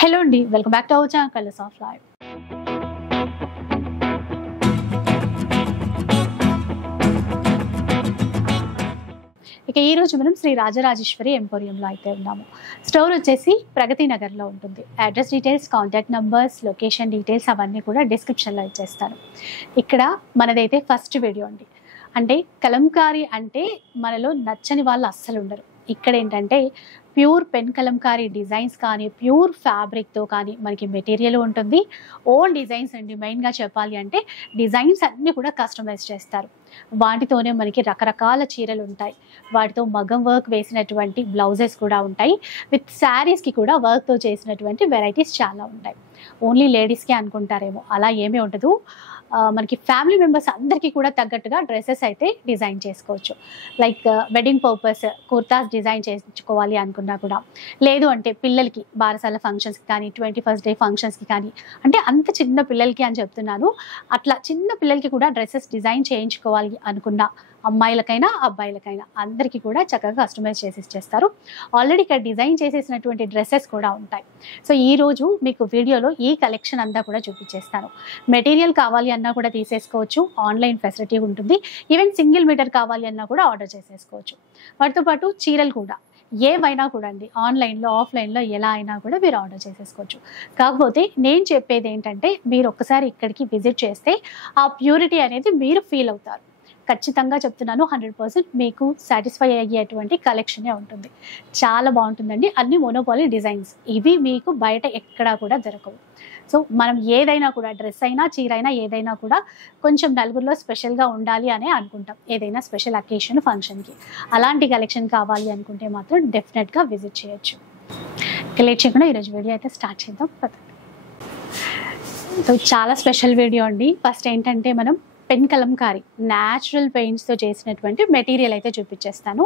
Hello అండి, welcome back to our channel colours of life. ఇక ఈ రోజు మనం శ్రీ రాజరాజేశ్వరి ఎంపోరియంలో అయితే ఉన్నాము. స్టోర్ వచ్చేసి ప్రగతి నగర్లో ఉంటుంది. Address details, contact numbers, location details అవన్నీ కూడా డిస్క్రిప్షన్లో ఇచ్చేస్తాను. ఇక్కడ మనదైతే ఫస్ట్ వీడియో అండి. అంటే కలంకారీ అంటే మనలో నచ్చని వాళ్ళు అస్సలు ఉండరు. ఇక్కడ ఏంటంటే ప్యూర్ పెన్ కలంకారీ డిజైన్స్ కానీ, ప్యూర్ ఫ్యాబ్రిక్తో కానీ మనకి మెటీరియల్ ఉంటుంది. ఓన్ డిజైన్స్ అండి. మెయిన్గా చెప్పాలి అంటే డిజైన్స్ అన్నీ కూడా కస్టమైజ్ చేస్తారు. వాటితోనే మనకి రకరకాల చీరలు ఉంటాయి. వాటితో మగం వర్క్ వేసినటువంటి బ్లౌజెస్ కూడా ఉంటాయి. విత్ శారీస్కి కూడా వర్క్తో చేసినటువంటి వెరైటీస్ చాలా ఉంటాయి. ఓన్లీ లేడీస్కే అనుకుంటారేమో, అలా ఏమీ ఉండదు. మనకి ఫ్యామిలీ మెంబర్స్ అందరికీ కూడా తగ్గట్టుగా డ్రెస్సెస్ అయితే డిజైన్ చేసుకోవచ్చు. Like wedding purpose kurtas design చేయించుకోవాలి అనుకున్నా కూడా, లేదు అంటే పిల్లలకి బారసాల ఫంక్షన్స్కి కానీ, 21st డే ఫంక్షన్స్కి కానీ, అంటే అంత చిన్న పిల్లలకి అని చెప్తున్నాను. అట్లా చిన్న పిల్లలకి కూడా డ్రెస్సెస్ డిజైన్ చేయించుకోవాలి అనుకున్న అమ్మాయిలకైనా అబ్బాయిలకైనా అందరికీ కూడా చక్కగా కస్టమైజ్ చేసి ఇచ్చేస్తారు. ఆల్రెడీ ఇక్కడ డిజైన్ చేసేసినటువంటి డ్రెస్సెస్ కూడా ఉంటాయి. సో ఈరోజు మీకు వీడియోలో ఈ కలెక్షన్ అంతా కూడా చూపించేస్తాను. మెటీరియల్ కావాలి అన్నా కూడా తీసేసుకోవచ్చు. ఆన్లైన్ ఫెసిలిటీ ఉంటుంది. ఈవెన్ సింగిల్ మీటర్ కావాలి అన్నా కూడా ఆర్డర్ చేసేసుకోవచ్చు. వాటితో పాటు చీరలు కూడా ఏవైనా కూడా అండి, ఆన్లైన్లో ఆఫ్లైన్లో ఎలా అయినా కూడా మీరు ఆర్డర్ చేసేసుకోవచ్చు. కాకపోతే నేను చెప్పేది ఏంటంటే, మీరు ఒక్కసారి ఇక్కడికి విజిట్ చేస్తే ఆ ప్యూరిటీ అనేది మీరు ఫీల్ అవుతారు. ఖచ్చితంగా చెప్తున్నాను, 100% మీకు సాటిస్ఫై అయ్యేటువంటి కలెక్షనే ఉంటుంది. చాలా బాగుంటుందండి. అన్ని మోనోపాలీ డిజైన్స్. ఇవి మీకు బయట ఎక్కడా కూడా దొరకవు. సో మనం ఏదైనా కూడా, డ్రెస్ అయినా చీర అయినా ఏదైనా కూడా కొంచెం నలుగురిలో స్పెషల్గా ఉండాలి అనే అనుకుంటాం. ఏదైనా స్పెషల్ అకేషన్, ఫంక్షన్కి అలాంటి కలెక్షన్ కావాలి అనుకుంటే మాత్రం డెఫినెట్గా విజిట్ చేయొచ్చు. లేట్ చేయకుండా ఈరోజు వీడియో అయితే స్టార్ట్ చేద్దాం. సో చాలా స్పెషల్ వీడియో అండి. ఫస్ట్ ఏంటంటే మనం పెన్ కలంకారీ న్యాచురల్ పెయింట్స్తో చేసినటువంటి మెటీరియల్ అయితే చూపించేస్తాను.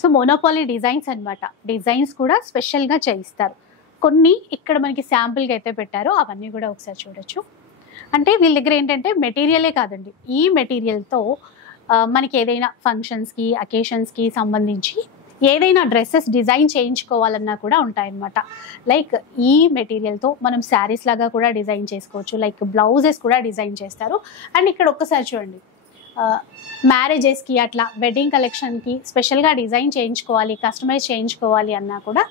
సో మోనోపాలీ డిజైన్స్ అనమాట. డిజైన్స్ కూడా స్పెషల్గా చేయిస్తారు. కొన్ని ఇక్కడ మనకి శాంపుల్గా అయితే పెట్టారో అవన్నీ కూడా ఒకసారి చూడొచ్చు. అంటే వీళ్ళ దగ్గర ఏంటంటే మెటీరియలే కాదండి, ఈ మెటీరియల్తో మనకి ఏదైనా ఫంక్షన్స్కి, అకేషన్స్కి సంబంధించి ఏదైనా డ్రెస్సెస్ డిజైన్ చేయించుకోవాలన్నా కూడా ఉంటాయన్నమాట. లైక్ ఈ మెటీరియల్తో మనం శారీస్ లాగా కూడా డిజైన్ చేసుకోవచ్చు. లైక్ బ్లౌజెస్ కూడా డిజైన్ చేస్తారు. అండ్ ఇక్కడ ఒక్కసారి చూడండి, మ్యారేజెస్కి అట్లా వెడ్డింగ్ కలెక్షన్కి స్పెషల్గా డిజైన్ చేయించుకోవాలి, కస్టమైజ్ చేయించుకోవాలి అన్నా కూడా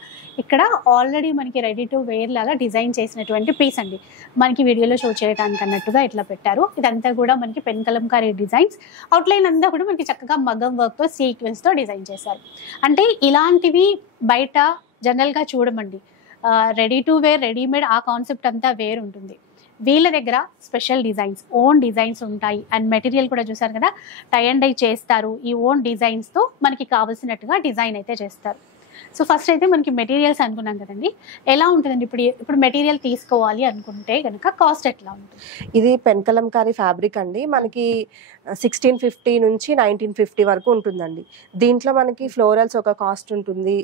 ఇక్కడ ఆల్రెడీ మనకి రెడీ టు వేర్ లాగా డిజైన్ చేసినటువంటి పీస్ అండి. మనకి వీడియోలో షో చేయడానికి అన్నట్టుగా ఇట్లా పెట్టారు. ఇదంతా కూడా మనకి పెన్ కలంకారీ డిజైన్స్. అవుట్లైన్ అంతా కూడా మనకి చక్కగా మగ్గం వర్క్తో, సీక్వెన్స్తో డిజైన్ చేశారు. అంటే ఇలాంటివి బయట జనరల్గా చూడమండి. రెడీ టు వేర్, రెడీమేడ్ ఆ కాన్సెప్ట్ అంతా వేరు ఉంటుంది. వీళ్ళ దగ్గర స్పెషల్ డిజైన్స్, ఓన్ డిజైన్స్ ఉంటాయి. అండ్ మెటీరియల్ కూడా చూసారు కదా, టై అండ్ డై చేస్తారు. ఈ ఓన్ డిజైన్స్తో మనకి కావాల్సినట్టుగా డిజైన్ అయితే చేస్తారు. సో ఫస్ట్ అయితే మనకి మెటీరియల్స్ అనుకున్నాం కదండి, ఎలా ఉంటుందండి? ఇప్పుడు మెటీరియల్ తీసుకోవాలి అనుకుంటే కనుక కాస్ట్ ఎట్లా ఉంటుంది? ఇది పెన్ కలంకారీ ఫ్యాబ్రిక్ అండి. మనకి 1650 నుంచి 1950 వరకు ఉంటుందండి. దీంట్లో మనకి ఫ్లోరల్స్ ఒక కాస్ట్ ఉంటుంది.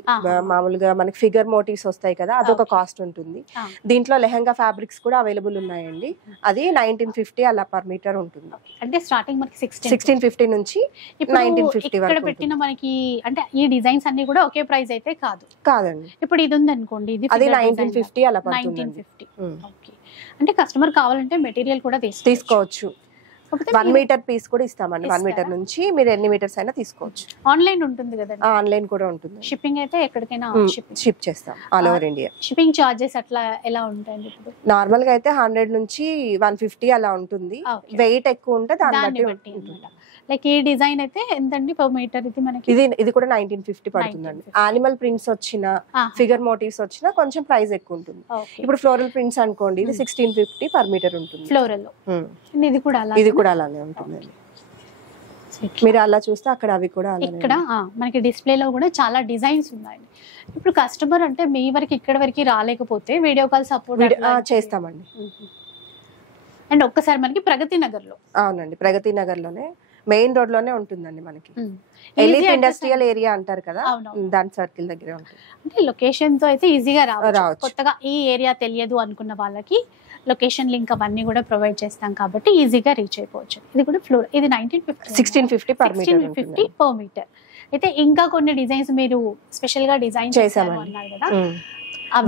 మామూలుగా మనకి ఫిగర్ మోటివ్స్ వస్తాయి కదా, అదొక కాస్ట్ ఉంటుంది. దీంట్లో లెహంగా ఫ్యాబ్రిక్స్ కూడా అవైలబుల్ ఉన్నాయండి. అది 1950 అలా పర్ మీటర్ ఉంటుంది. అంటే స్టార్టింగ్ మనకి 1650 నుంచి 1950 వరకు పెట్టిన మనకి. అంటే ఈ డిజైన్స్ అన్ని కూడా ఒకే ప్రైస్ అయితే కాదండి. ఇప్పుడు ఇది ఉంది అనుకోండి, ఇది అది 1950 అలా పడుతుంది. 1950. ఓకే. అంటే కస్టమర్ కావాలంటే మెటీరియల్ కూడా తీసుకోవచ్చు. 1 మీటర్ పీస్ కూడా ఇస్తామండి. 1 మీటర్ నుంచి మీరు ఎన్ని మీటర్స్ అయినా తీసుకోవచ్చు. ఆన్లైన్ ఉంటుంది కదా? ఆన్లైన్ కూడా ఉంటుంది. షిప్పింగ్ అయితే ఎక్కడికైనా షిప్ చేస్తాం all over India. Shipping charges అట్లా ఎలా ఉంటాయండి? ఇప్పుడు నార్మల్ గా అయితే 100 నుంచి 150 అలా ఉంటుంది. వెయిట్ ఎక్కువ ఉంటే దాన్ని బట్టి ఉంటుంది. లైక్ ఈ డిజైన్ అయితే ఎంతండి పర్ మీటర్? ఇది మనకి ఇది కూడా 1950 పడుతుందండి. యానిమల్ ప్రింట్స్ వచ్చిన, ఫిగర్ మోటివ్స్ వచ్చినా కొంచెం ప్రైస్ ఎక్కువ ఉంటుంది. ఇప్పుడు ఫ్లోరల్ ప్రింట్స్ అనుకోండి, ఇది 1650 పర్ మీటర్ ఉంటుంది. ఫ్లోరల్ లో ఇది కూడా అలానే ఉంటుంది. మీరు అలా చూస్తే అక్కడ అవి కూడా ఇక్కడ మనకి డిస్ప్లేలో కూడా చాలా డిజైన్స్ ఉన్నాయి. ఇప్పుడు కస్టమర్ అంటే మీ వరకు ఇక్కడ వరకు రాలేకపోతే వీడియో కాల్ సపోర్ట్ చేస్తామండి. అండ్ ఒక్కసారి మనకి ప్రగతి నగర్ లో. అవునండి, ప్రగతి నగర్ లోనే మెయిన్ రోడ్ లోనే ఉంటుందండి. మనకి ఎలిట్ ఇండస్ట్రియల్ ఏరియా అంటారు కదా, దాని సర్కిల్ దగ్గర ఉంటుంది. అంటే లొకేషన్ తో అయితే ఈజీగా రావచ్చు. కొత్తగా ఈ ఏరియా తెలియదు అనుకున్న వాళ్ళకి లొకేషన్ లింక్ అవన్నీ కూడా ప్రొవైడ్ చేస్తాం కాబట్టి ఈజీగా రీచ్ అయిపోవచ్చు. ఇది కూడా ఫ్లోర్, ఇది 1650 పర్ మీటర్. అయితే ఇంకా కొన్ని డిజైన్స్ మీరు స్పెషల్ గా డిజైన్ చేశారు అన్నారు కదా,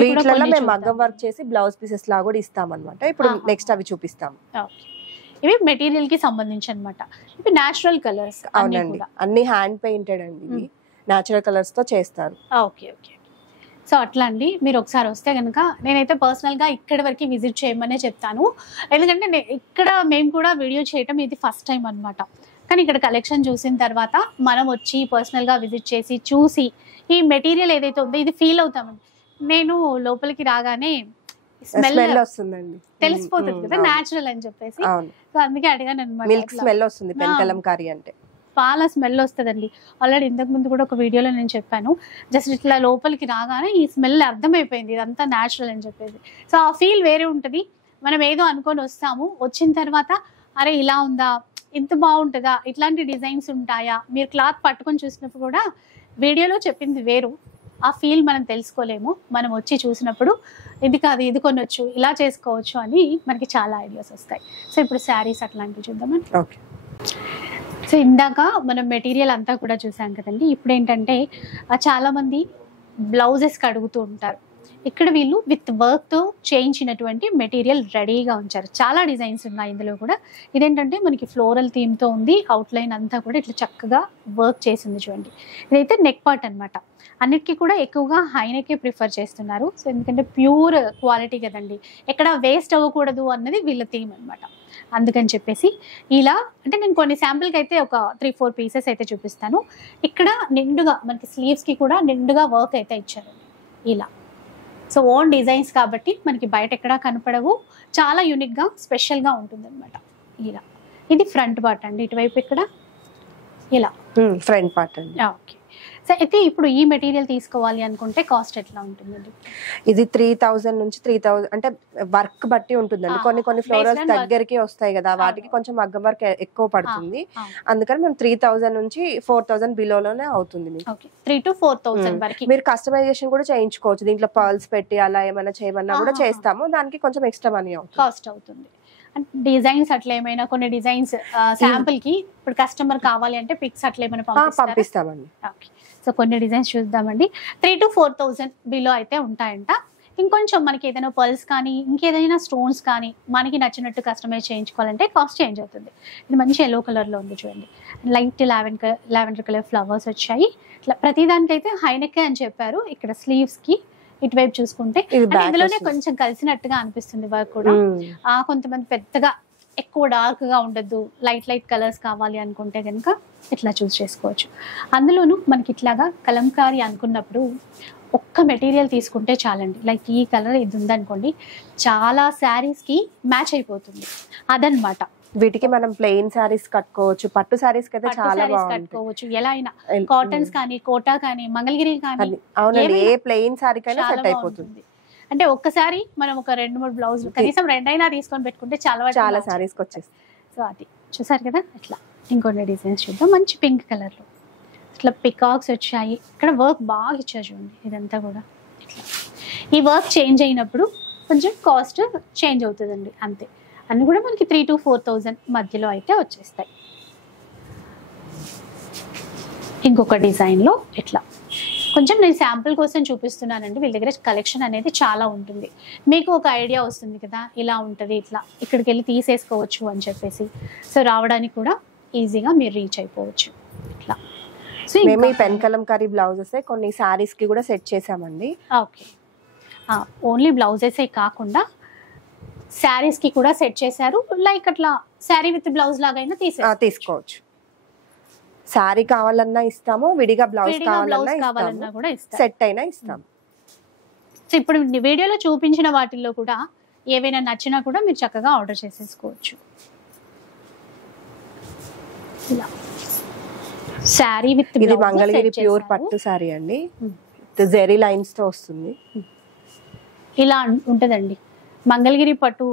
వీటిలలో మేము మగ్గం వర్క్ చేసి బ్లౌజ్ పీసెస్ లా కూడా ఇస్తాం అనమాట. ఇప్పుడు నెక్స్ట్ అవి చూపిస్తాం. ఇవి మెటీరియల్ కి సంబంధించి అనమాట. ఇవి నేచురల్ కలర్స్. అవునండి, అన్ని హ్యాండ్ పెయింటెడ్ అండి. ఇవి నేచురల్ కలర్స్ తో చేస్తారు. Okay okay. సో అట్లా అండి, మీరు ఒకసారి వస్తే కనుక నేనైతే పర్సనల్గా ఇక్కడి వరకు విజిట్ చేయమనే చెప్తాను. ఎందుకంటే ఇక్కడ మేము కూడా వీడియో చేయటం ఇది ఫస్ట్ టైం అనమాట. కానీ ఇక్కడ కలెక్షన్ చూసిన తర్వాత మనం వచ్చి పర్సనల్గా విజిట్ చేసి చూసి ఈ మెటీరియల్ ఏదైతే ఉందో ఇది ఫీల్ అవుతామండి. నేను లోపలికి రాగానే స్మెల్ వస్తుందండి, తెలిసిపోతుంది కదా న్యాచురల్ అని చెప్పేసి. సో అందుకే అడిగాను అనమాట. మిల్క్ స్మెల్ వస్తుంది పెన్ కలంకారీ అంటే, చాలా స్మెల్ వస్తుందండి. ఆల్రెడీ ఇంతకు ముందు కూడా ఒక వీడియోలో నేను చెప్పాను, జస్ట్ ఇట్లా లోపలికి రాగానే ఈ స్మెల్ అర్థమైపోయింది ఇదంతా న్యాచురల్ అని చెప్పేసి. సో ఆ ఫీల్ వేరే ఉంటుంది. మనం ఏదో అనుకొని వస్తాము, వచ్చిన తర్వాత అరే ఇలా ఉందా, ఇంత బాగుంటుందా, ఇట్లాంటి డిజైన్స్ ఉంటాయా, మీరు క్లాత్ పట్టుకొని చూసినప్పుడు కూడా వీడియోలో చెప్పింది వేరు, ఆ ఫీల్ మనం తెలుసుకోలేము. మనం వచ్చి చూసినప్పుడు ఇది కాదు ఇది కొనొచ్చు, ఇలా చేసుకోవచ్చు అని మనకి చాలా ఐడియాస్ వస్తాయి. సో ఇప్పుడు శారీస్ అట్లాంటివి చూద్దామండి. ఓకే. సో ఇందాక మనం మెటీరియల్ అంతా కూడా చూసాం కదండి. ఇప్పుడు ఏంటంటే చాలామంది బ్లౌజెస్కి అడుగుతూ ఉంటారు. ఇక్కడ వీళ్ళు విత్ వర్క్తో చేయించినటువంటి మెటీరియల్ రెడీగా ఉంచారు. చాలా డిజైన్స్ ఉన్నాయి ఇందులో కూడా. ఇదేంటంటే మనకి ఫ్లోరల్ థీమ్తో ఉంది. అవుట్లైన్ అంతా కూడా ఇట్లా చక్కగా వర్క్ చేసింది చూడండి. ఇదైతే నెక్ పార్ట్ అనమాట. అన్నిటికీ కూడా ఎక్కువగా హై నెక్కే ప్రిఫర్ చేస్తున్నారు. సో ఎందుకంటే ప్యూర్ క్వాలిటీ కదండి, ఎక్కడ వేస్ట్ అవ్వకూడదు అన్నది వీళ్ళ థీమ్ అనమాట. అందుకని చెప్పేసి ఇలా అంటే నేను కొన్ని శాంపుల్కి అయితే ఒక 3-4 పీసెస్ అయితే చూపిస్తాను. ఇక్కడ నిండుగా మనకి స్లీవ్స్కి కూడా నిండుగా వర్క్ అయితే ఇచ్చారండి ఇలా. సో ఓన్ డిజైన్స్ కాబట్టి మనకి బయట ఎక్కడా కనపడవు, చాలా యూనిక్గా స్పెషల్గా ఉంటుంది అనమాట ఇలా. ఇది ఫ్రంట్ పార్ట్ అండి, ఇటువైపు ఇక్కడ ఇలా ఫ్రంట్ పార్ట్ అండి. ఓకే. సో అయితే ఇప్పుడు ఈ మెటీరియల్ తీసుకోవాలి అనుకుంటే కాస్ట్ ఎట్లా ఉంటుందండి? ఇది 3000 నుంచి 3000 అంటే వర్క్ బట్టి ఉంటుందండి. కొన్ని ఫ్లోరల్స్ దగ్గరికి వస్తాయి కదా, వాటికి కొంచెం మగ్గం వర్క్ ఎక్కువ పడుతుంది. అందుకని మేము 3000 నుంచి 4000 బిలోలోనే అవుతుంది. 3 to 4000 వరకు మీరు కస్టమైజేషన్ కూడా చేయించుకోవచ్చు. దీంట్లో పర్ల్స్ పెట్టి అలా ఏమైనా చేయమన్నా కూడా చేస్తాము. దానికి కొంచెం ఎక్స్ట్రా మనీ కాస్ట్ అవుతుంది. డిజైన్స్ అట్లా ఏమైనా కొన్ని డిజైన్స్ శాంపుల్ కి ఇప్పుడు కస్టమర్ కావాలి అంటే పిక్స్ అట్లా ఏమైనా పంపిస్తామండి. ఓకే. సో కొన్ని డిజైన్స్ చూద్దామండి. 3 to 4000 బిలో అయితే ఉంటాయంట. ఇంకొంచెం మనకి ఏదైనా పర్ల్స్ కానీ ఇంకేదైనా స్టోన్స్ కానీ మనకి నచ్చినట్టు కస్టమైజ్ చేయించుకోవాలంటే కాస్ట్ చేంజ్ అవుతుంది. ఇది మంచి ఎల్లో కలర్లో ఉంది చూడండి. లైట్ లావెండర్ కలర్ ఫ్లవర్స్ వచ్చాయి. ఇట్లా ప్రతిదానికైతే హై నెక్ అని చెప్పారు. ఇక్కడ స్లీవ్స్కి ఇటువైపు చూసుకుంటే ఇందులోనే కొంచెం కలిసినట్టుగా అనిపిస్తుంది వర్క్ కూడా. కొంతమంది పెద్దగా ఎక్కువ డార్క్ గా ఉండద్దు, లైట్ కలర్స్ కావాలి అనుకుంటే కనుక ఇట్లా చూస్ చేసుకోవచ్చు. అందులోనూ మనకి ఇట్లాగా కలంకారీ అనుకున్నప్పుడు ఒక్క మెటీరియల్ తీసుకుంటే చాలండి. లైక్ ఈ కలర్ ఇది ఉందనుకోండి, చాలా శారీస్కి మ్యాచ్ అయిపోతుంది అదనమాట. వీటికి మనం ప్లెయిన్ సారీస్ కట్టుకోవచ్చు, పట్టు సారీస్ అయితే చాలా కట్టుకోవచ్చు. ఎలా అయినా కాటన్స్ కానీ, కోటా కానీ, మంగళగిరి కానీ, అవునండి, ఏ ప్లెయిన్ సారీ కైనా సెట్ అయిపోతుంది. అంటే ఒక్కసారి మనం ఒక 2-3 బ్లౌజులు కనీసం 2 అయినా తీసుకొని పెట్టుకుంటే చాలా సారీస్కి వచ్చేస్తుంది. సో అది చూసారు కదా. ఇట్లా ఇంకొన్ని డిజైన్స్ చూద్దాం. మంచి పింక్ కలర్లో ఇట్లా పికాక్స్ వచ్చాయి. ఇక్కడ వర్క్ బాగా ఇచ్చారు చూడండి. ఇదంతా కూడా ఇట్లా ఈ వర్క్ చేంజ్ అయినప్పుడు కొంచెం కాస్ట్ చేంజ్ అవుతుందండి, అంతే. అన్ని కూడా మనకి 3 to 4000 మధ్యలో అయితే వచ్చేస్తాయి. ఇంకొక డిజైన్లో ఇట్లా కొంచెం నేను శాంపుల్ కోసం చూపిస్తున్నానండి. వీళ్ళ దగ్గర కలెక్షన్ అనేది చాలా ఉంటుంది. మీకు ఒక ఐడియా వస్తుంది కదా, ఇలా ఉంటుంది, ఇట్లా ఇక్కడికి వెళ్ళి తీసేసుకోవచ్చు అని చెప్పేసి. సో రావడానికి కూడా ఈజీగా మీరు రీచ్ అయిపోవచ్చు ఇట్లా. సో మేము ఈ పెన్ కలంకారీ బ్లౌజెస్ కొన్ని శారీస్కి కూడా సెట్ చేసామండి. ఓకే. ఓన్లీ బ్లౌజెసే కాకుండా శారీస్కి కూడా సెట్ చేశారు. లైక్ అట్లా శారీ విత్ బ్లౌజ్ లాగైనా తీసుకోవచ్చు. శారీ కావాలన్నా ఇస్తాము, విడిగా బ్లౌజ్ కావాలన్నా కూడా సెట్ అయినా ఇస్తాం. సో ఇప్పుడు వీడియోలో చూపించిన వాటిల్లో కూడా ఏవైనా నచ్చినా కూడా మీరు చక్కగా ఆర్డర్ చేసేసుకోవచ్చు. శారీ విత్ ఇది మంగళగిరి ప్యూర్ పట్టు శారీ అండి, జెరీ లైన్స్ తో వస్తుంది. ఇలా ఉంటదండి మంగళగిరి పట్టు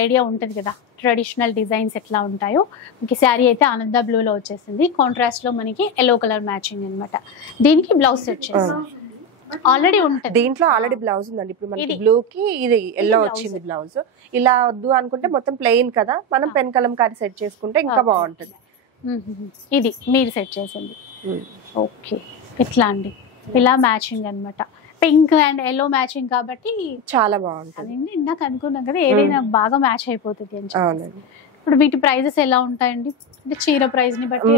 ఐడియా ఉంటుంది కదా, ట్రెడిషనల్ డిజైన్స్ ఎట్లా ఉంటాయో. మనకి శారీ అయితే ఆనంద బ్లూలో వచ్చేసింది. కాంట్రాస్ట్ లో మనకి ఎల్లో కలర్ మ్యాచింగ్ అనమాట. దీనికి బ్లౌజ్ సెట్ చేస్తాం ఆల్రెడీ ఉంటుంది. దీంట్లో ఆల్రెడీ బ్లౌజ్ ఉందండి. ఇప్పుడు మనకి బ్లూ కి ఇది ఎల్లో వచ్చింది బ్లౌజ్. ఇలా వద్దు అనుకుంటే మొత్తం ప్లెయిన్ కదా, మనం పెన్ కలంకారీ సెట్ చేసుకుంటే ఇంకా బాగుంటుంది. ఇది మీరు సెట్ చేసింది. ఓకే, ఇట్లా అండి, ఇలా మ్యాచింగ్ అనమాట. పింక్ అండ్ ఎల్లో మ్యాచింగ్ కాబట్టి చాలా బాగుంటుంది. అదండి ఇందాక అనుకున్నాం కదా ఏదైనా బాగా మ్యాచ్ అయిపోతుంది అని చెప్పి. అవునండి. ఇప్పుడు వీటి ప్రైజెస్ ఎలా ఉంటాయండి? అంటే చీర ప్రైస్ ని బట్టి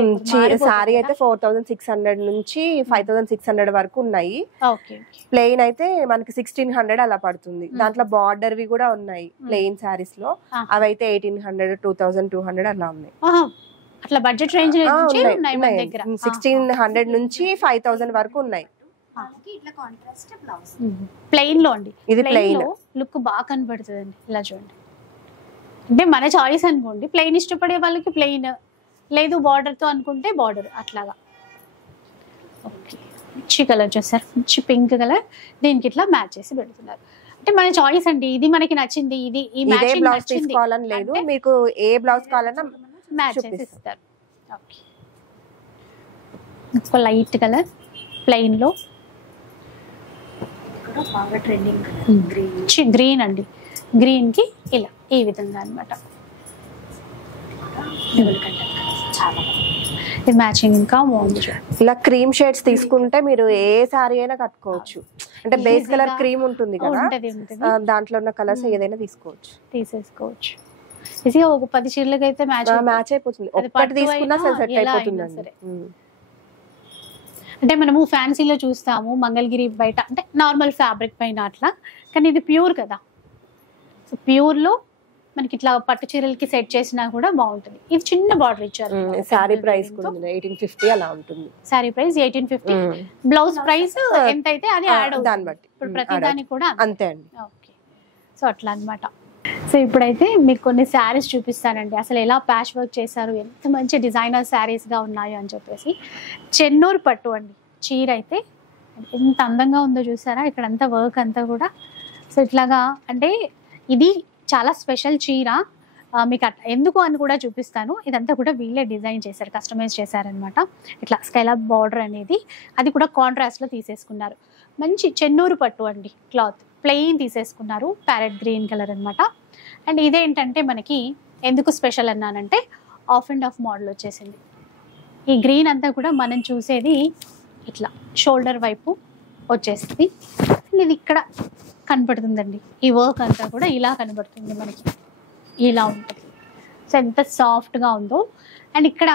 సారీ అయితే 4600 నుంచి 5600 వరకు ఉన్నాయి. ఓకే. ప్లెయిన్ అయితే మనకి 1600 అలా పడుతుంది. దాంట్లో బార్డర్ వి కూడా ఉన్నాయి ప్లెయిన్ సారీస్ లో, అవి అయితే 1800 2200 అలా ఉన్నాయి. అట్లా బడ్జెట్ రేంజ్ నుంచి ఉన్నాయి మన దగ్గర. 1600 నుంచి 5000 వరకు ఉన్నాయి. ప్లెయిన్ లో అండి, ఇది ప్లెయిన్ లుక్ బాగా కనబడుతుందండి. ఇలా చూడండి, అంటే మన చాయిస్ అనుకోండి. ప్లెయిన్ ఇష్టపడే వాళ్ళకి ప్లెయిన్, లేదు బార్డర్ తో అనుకుంటే బార్డర్ అట్లాగా. ఓకే, మంచి కలర్ చూసారు, మంచి పింక్ కలర్, దీనికి ఇట్లా మ్యాచ్ చేసి పెడుతున్నారు. అంటే మన చాయిస్ అండి, ఇది మనకి నచ్చింది, ఇది ఈ మ్యాచింగ్ బ్లౌజ్ తీసుకోవాలని లేదు, మీకు ఏ బ్లౌజ్ కావాలన్నా మ్యాచ్ చేసి ఇస్తారు. ఓకే, ఒక లైట్ కలర్ ప్లెయిన్ లో గ్రీన్ అండి, గ్రీన్ కి ఇలా ఈ విధంగా అన్నమాట. ఇది మ్యాచింగ్ ఇంకా బాగుంది. ఇలా క్రీమ్ షేడ్స్ తీసుకుంటే మీరు ఏ సారీ అయినా కట్టుకోవచ్చు. అంటే బేస్ కలర్ క్రీమ్ ఉంటుంది కదా, దాంట్లో ఉన్న కలర్స్ ఏదైనా తీసేసుకోవచ్చు. ఈజీగా ఒక 10 చీరలకి అయితే మ్యాచ్ అయిపోతుంది. ఒక్కటి తీసుకున్నా సెట్ అయిపోతుంది. అంటే మనము ఫ్యాన్సీలో చూస్తాము మంగళగిరి బయట, అంటే నార్మల్ ఫ్యాబ్రిక్ పైన అట్లా, కానీ ఇది ప్యూర్ కదా. సో ప్యూర్ లో మనకి ఇట్లా పట్టు చీరలకి సెట్ చేసినా కూడా బాగుంటుంది. ఇది చిన్న బార్డర్ ఇచ్చారు. సారీ ప్రైస్ కూడా 1850 అలా ఉంటుంది. Sorry price 1850. బ్లౌజ్ ప్రైస్ ఎంత అయితే అది యాడ్ అవుతుంది దాన్ని బట్టి. ఇప్పుడు ప్రతి దానికి కూడా అంతే అండి. ఓకే, సో అట్లా అన్నమాట. సో ఇప్పుడైతే మీకు కొన్ని శారీస్ చూపిస్తానండి, అసలు ఎలా ప్యాచ్ వర్క్ చేశారు, ఎంత మంచి డిజైనర్ శారీస్ గా ఉన్నాయో అని చెప్పేసి. చెన్నూరు పట్టు అండి చీర అయితే ఎంత అందంగా ఉందో చూసారా, ఇక్కడ అంతా వర్క్ అంతా కూడా. సో ఇట్లాగా అంటే ఇది చాలా స్పెషల్ చీర, మీకు ఎందుకు అని కూడా చూపిస్తాను. ఇదంతా కూడా వీళ్ళే డిజైన్ చేశారు, కస్టమైజ్ చేశారనమాట. ఇట్లా స్కైలాప్ బార్డర్ అనేది, అది కూడా కాంట్రాస్ట్ లో తీసేసుకున్నారు. మంచి చెన్నూరు పట్టు అండి, క్లాత్ ప్లెయిన్ తీసేసుకున్నారు, ప్యారెట్ గ్రీన్ కలర్ అనమాట. అండ్ ఇదేంటంటే మనకి ఎందుకు స్పెషల్ అన్నానంటే ఆఫ్ అండ్ ఆఫ్ మోడల్ వచ్చేసింది. ఈ గ్రీన్ అంతా కూడా మనం చూసేది ఇట్లా షోల్డర్ వైపు వచ్చేస్తుంది. ఇది ఇక్కడ కనపడుతుందండి, ఈ వర్క్ అంతా కూడా ఇలా కనబడుతుంది మనకి, ఇలా ఉంటుంది. సో ఎంత సాఫ్ట్గా ఉందో. అండ్ ఇక్కడ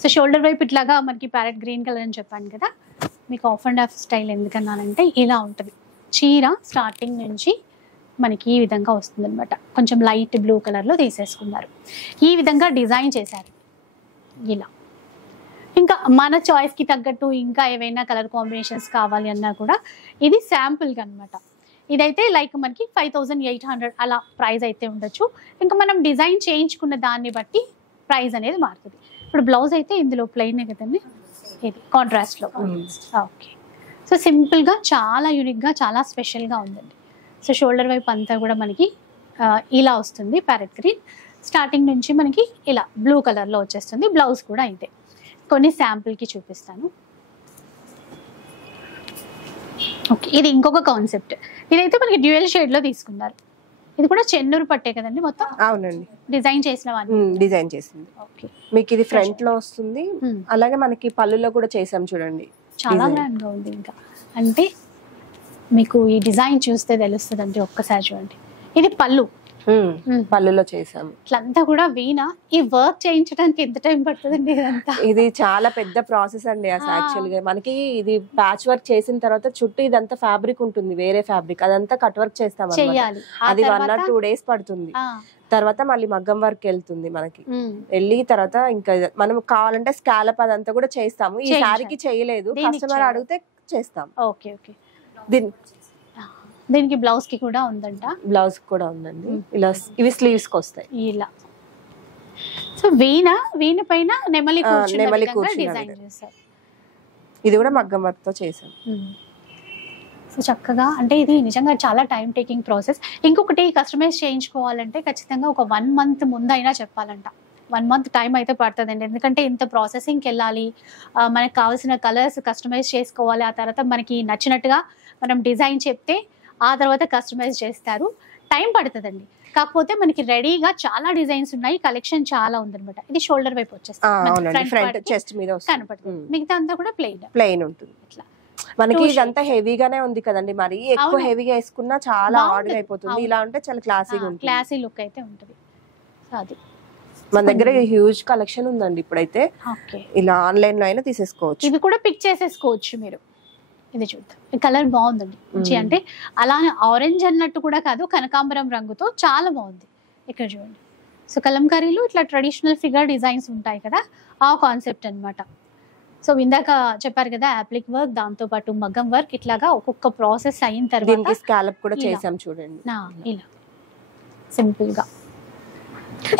సో షోల్డర్ వైపు ఇట్లాగా మనకి ప్యారెట్ గ్రీన్ కలర్ అని చెప్పాను కదా, మీకు ఆఫ్ అండ్ ఆఫ్ స్టైల్ ఎందుకన్నానంటే ఇలా ఉంటుంది. చీర స్టార్టింగ్ నుంచి మనకి ఈ విధంగా వస్తుంది అనమాట. కొంచెం లైట్ బ్లూ కలర్లో తీసేసుకున్నారు, ఈ విధంగా డిజైన్ చేశారు ఇలా. ఇంకా మన చాయిస్కి తగ్గట్టు ఇంకా ఏవైనా కలర్ కాంబినేషన్స్ కావాలి అన్నా కూడా ఇది శాంపుల్గా అనమాట. ఇదైతే లైక్ మనకి 5800 అలా ప్రైస్ అయితే ఉండొచ్చు. ఇంకా మనం డిజైన్ చేయించుకున్న దాన్ని బట్టి ప్రైస్ అనేది మారుతుంది. ఇప్పుడు బ్లౌజ్ అయితే ఇందులో ప్లెయిన్ కదండి, ఇది కాంట్రాస్ట్లో. ఓకే, సో సింపుల్గా చాలా యూనిక్గా చాలా స్పెషల్గా ఉందండి. సో షోల్డర్ వైపు అంతా కూడా మనకి ఇలా వస్తుంది ప్యారెట్ గ్రీన్, స్టార్టింగ్ నుంచి మనకి ఇలా బ్లూ కలర్లో వచ్చేస్తుంది. బ్లౌజ్ కూడా అయితే కొన్ని శాంపుల్కి చూపిస్తాను. ఓకే, ఇది ఇంకొక కాన్సెప్ట్. ఇదైతే మనకి డ్యూయల్ షేడ్లో తీసుకున్నారు. ఇది కూడా చెన్నూరు పట్టే కదండి మొత్తం? అవునండి, డిజైన్ చేసిన డిజైన్ చేసింది. ఓకే, మీకు ఇది ఫ్రంట్ లో వస్తుంది, అలాగే మనకి పళ్ళులో కూడా చేసాం చూడండి, చాలా గ్రాండ్ గా ఉంది. ఇంకా అంటే మీకు ఈ డిజైన్ చూస్తే తెలుస్తుంది అంటే ఒక్కసారి చూడండి. ఇది పళ్ళు, పళ్ళులో చేసాము. ఇట్లంతా కూడా వీణ. ఈ వర్క్ చేయించడానికి ఎంత టైం పడుతుందండి? ఇదంతా ఇది చాలా పెద్ద ప్రాసెస్ అండి. అసలు యాక్చువల్ గా మనకి ఇది ప్యాచ్ వర్క్ చేసిన తర్వాత చుట్టూ ఇదంతా ఫ్యాబ్రిక్ ఉంటుంది, వేరే ఫ్యాబ్రిక్, అదంతా కట్ వర్క్ చేస్తాం. అది 1 or 2 days పడుతుంది. తర్వాత మళ్ళీ మగ్గం వర్క్ వెళ్తుంది మనకి. వెళ్ళి తర్వాత ఇంకా మనం కావాలంటే స్కాలప్ అదంతా కూడా చేస్తాము. ఈ సారీకి చేయలేదు, కస్టమర్ అడిగితే చేస్తాం. ఓకే ఓకే, దీనికి బ్లౌజ్ కి కూడా ఉందంట. బ్లౌజ్ కూడా ఉందండి. ఇలా ఇవి స్లీవ్స్ కి వస్తాయి ఇలా. సో వీణ పైన నెమలి డిజైన్ చేశారు. ఇది కూడా మగ్గం వర్క్ తో చేసాం. సో చక్కగా, అంటే ఇది నిజంగా చాలా టైం టేకింగ్ ప్రాసెస్. ఇంకొకటి కస్టమైజ్ చేయించుకోవాలంటే ఖచ్చితంగా ఒక 1 month ముందైనా చెప్పాలంట. 1 month టైం అయితే పడుతుందండి, ఎందుకంటే ఇంత ప్రాసెసింగ్కి వెళ్ళాలి, మనకు కావాల్సిన కలర్స్ కస్టమైజ్ చేసుకోవాలి, ఆ తర్వాత మనకి నచ్చినట్టుగా మనం డిజైన్ చెప్తే ఆ తర్వాత కస్టమైజ్ చేస్తారు. టైం పడుతుందండి. కాకపోతే మనకి రెడీగా చాలా డిజైన్స్ ఉన్నాయి, కలెక్షన్ చాలా ఉందన్నమాట. ఇది షోల్డర్ వైపు వచ్చేస్తుంది, కనపడుతుంది. మిగతా అంతా కూడా ప్లెయిన్ ఉంటుంది. ఇట్లా మనకి Two ఇదంతా హెవీగానే ఉంది కదండి, మరి ఎక్కువ అవును. హెవీగా వేసుకున్నా చాలా బాగుంది. ఆడ్ అయిపోతుంది. అవును. ఇలా ఉంటే చాలా క్లాసీగా ఉంటుంది. క్లాసీ లుక్ అయితే ఉంటుంది. సో అది మన దగ్గర హ్యూజ్ కలెక్షన్ ఉందండి ఇప్పుడైతే. ఓకే. ఇలా ఆన్లైన్ లో అయినా తీసేసుకోవచ్చు. ఇవి కూడా పిక్ చేసేసుకోవచ్చు మీరు. ఇది చూద్దాం, ఈ కలర్ బాగుందండి మంచి, అంటే అలానే ఆరెంజ్ అన్నట్టు కూడా కాదు, కనకాంబరం రంగుతో చాలా బాగుంది. ఇక్కడ చూడండి. సో కలంకారీలో ఇట్లా ట్రెడిషనల్ ఫిగర్ డిజైన్స్ ఉంటాయి కదా, ఆ కాన్సెప్ట్ అన్నమాట. సో ఇందాక చెప్పారు కదా అప్లిక్ వర్క్, దాంతో పాటు మగ్గం వర్క్, ఇట్లాగా ఒక్కొక్క ప్రాసెస్ అయిన తర్వాత దీనికి స్కాలప్ కూడా ఇలా. చేసాం చూడండి. ఇలా సింపుల్ గా.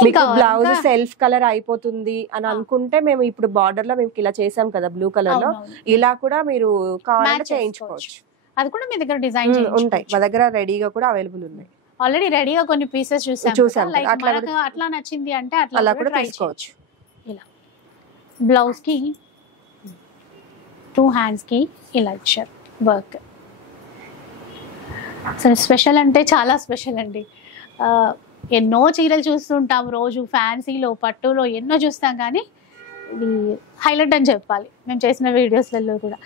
మీకు బ్లౌజ్ సెల్ఫ్ కలర్ అయిపోతుంది అని అనుకుంటే మేము ఇప్పుడు బార్డర్ లో మేము ఇలా చేసాం కదా బ్లూ కలర్ లో, ఇలా కూడా మీరు కావాలంటే చేయించుకోవచ్చు. అది కూడా మీ దగ్గర డిజైన్ ఉంటాయి, మా దగ్గర రెడీగా కూడా అవైలబుల్ ఉన్నాయి. ఆల్రెడీ రెడీగా కొన్ని పీసెస్ చూసాం. లైక్ మనకు అట్లా నచ్చింది అంటే అట్లా కూడా తీసుకోవచ్చు. ఇలా బ్లౌజ్ కి 2 హ్యాండ్స్ కి ఇలా ఇచ్చారు వర్క్. సో స్పెషల్ అంటే చాలా స్పెషల్ అండి. ఎన్నో చీరలు చూస్తుంటాం రోజు, ఫ్యాన్సీలో పట్టులో ఎన్నో చూస్తాం, కానీ ఇది హైలైట్ అని చెప్పాలి మేము చేసిన వీడియోస్లలో కూడా.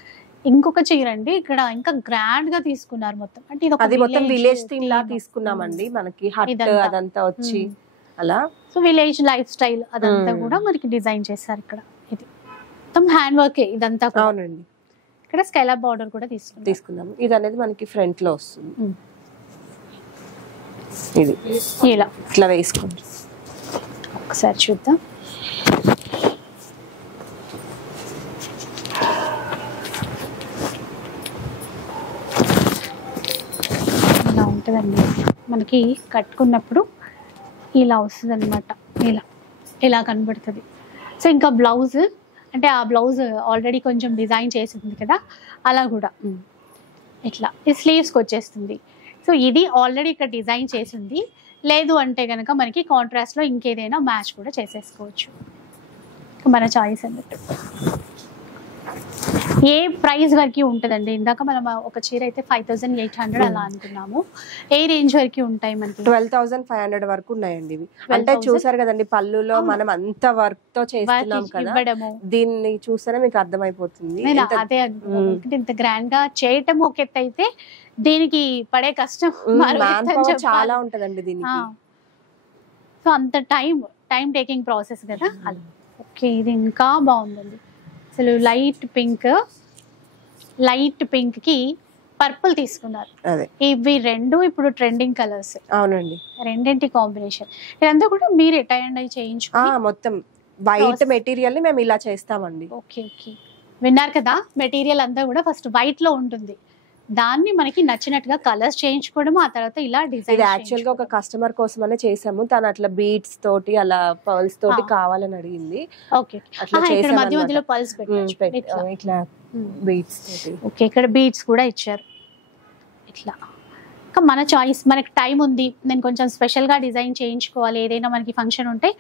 ఇంకొక చీర అండి, ఇక్కడ ఇంకా గ్రాండ్ గా తీసుకున్నారు మొత్తం, అంటే ఇది అది మొత్తం విలేజ్ థీమ్ లా తీసుకున్నామండి. మనకి హట్ అదంతా వచ్చి అలా, సో విలేజ్ లైఫ్ స్టైల్ అదంతా కూడా మనకి డిజైన్ చేశారు ఇక్కడ. ఇది మొత్తం హ్యాండ్ వర్క్ ఇదంతా. అవునండి. ఇక్కడ స్కైలాప్ బార్డర్ కూడా తీసుకున్నాం. ఇది అనేది మనకి ఫ్రంట్ లో వస్తుంది. ఇది ఇలా ఇట్లా వేసుకోండి. ఒకసారి చూద్దాం. ఇలా ఉంటుందండి మనకి కట్టుకున్నప్పుడు, ఇలా వస్తుంది అనమాట, ఇలా కనబడుతుంది. సో ఇంకా బ్లౌజ్ అంటే ఆ బ్లౌజ్ ఆల్రెడీ కొంచెం డిజైన్ చేసింది కదా, అలా కూడా ఇట్లా ఈ స్లీవ్స్కి వచ్చేస్తుంది. సో ఇది ఆల్రెడీ ఇక్కడ డిజైన్ చేసింది. లేదు అంటే కనుక మనకి కాంట్రాస్ట్లో ఇంకేదైనా మ్యాచ్ కూడా చేసేసుకోవచ్చు, మన చాయిస్ అన్నట్టు. ఏ ప్రైస్ వరకు ఉంటుందండి? ఇందాక మనం ఒక చీర అయితే 5800 అలా అనుకున్నాము. ఏ రేంజ్ వరకు ఉంటాయి మనకి? 12,500 వరకు ఉన్నాయండి ఇవి. అంటే చూసారు కదండి పళ్ళులో మనం అంత వర్క్ తో చేస్తున్నాం కదా, దీన్ని చూస్తేనే మీకు అర్థమైపోతుంది. అదే అనుకుంటున్నాను, ఇంత గ్రాండ్ గా చేయటం ఒక ఎత్తు అయితే దీనికి పడే కష్టం చాలా ఉంటదండి దీనికి. సో అంత టైం టేకింగ్ ప్రాసెస్ కదా అలా. ఓకే, ఇది ఇంకా బాగుందండి అసలు. లైట్ పింక్ కి పర్పుల్ తీసుకున్నారు. ఇవి రెండు ఇప్పుడు ట్రెండింగ్ కలర్స్. అవునండి, రెండింటి కాంబినేషన్. ఇదంతా కూడా మీరు అటెండ్ అయ్యి చేయించుకుని మొత్తం వైట్ మెటీరియల్ ని మేము ఇలా చేస్తామండి. ఓకే, విన్నారు కదా, మెటీరియల్ అంతా కూడా ఫస్ట్ వైట్ లో ఉంటుంది, దాన్ని మనకి నచ్చినట్టుగా కలర్స్ చేయించుకోవడం, ఆ తర్వాత ఇలా డిజైన్. ఇది యాక్చువల్ గా ఒక కస్టమర్ కోసమనే చేసాము. తను అట్లా బీడ్స్ తోటి అలా పర్ల్స్ తోటి కావాలని అడిగింది. ఓకే, ఇక్కడ మధ్య మధ్యలో పర్ల్స్ పెట్టారు ఇట్లా బీడ్స్ తోటి. ఓకే, ఇక్కడ బీడ్స్ కూడా ఇచ్చారు ఇట్లా. ఇంకా మన చాయిస్, మనకి టైం ఉంది, నేను కొంచెం స్పెషల్ గా డిజైన్ చేయించుకోవాలి, ఏదైనా మనకి ఫంక్షన్ ఉంటే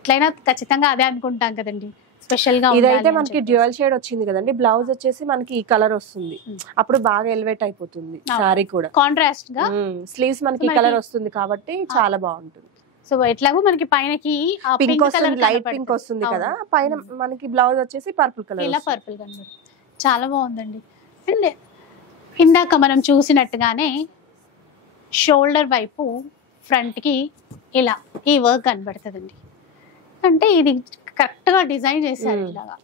ఎట్లయినా ఖచ్చితంగా అదే అనుకుంటాం కదండి స్పెషల్ గా. ఇదైతే మనకి డ్యూయల్ షేడ్ వచ్చింది కదండి, బ్లౌజ్ వచ్చేసి మనకి ఈ కలర్ వస్తుంది, అప్పుడు బాగా ఎలివేట్ అయిపోతుంది సారీ కూడా. కాంట్రాస్ట్ గా స్లీవ్స్ మనకి ఈ కలర్ వస్తుంది కాబట్టి చాలా బాగుంటుంది. సో ఎట్లాగో మనకి పైనకి పింక్ వస్తుంది, లైట్ పింక్ వస్తుంది కదా, పైన మనకి బ్లౌజ్ వచ్చేసి పర్పుల్ కలర్, ఇలా పర్పుల్ కలర్. చాలా బాగుందండి. అండ్ ఇందాక మనం చూసినట్టుగానే షోల్డర్ వైపు ఫ్రంట్ కి ఇలా ఈ వర్క్ కనబడుతుందండి. అంటే ఇది కరెక్ట్ గా డిజైన్ చేశారు ఇట్లాగా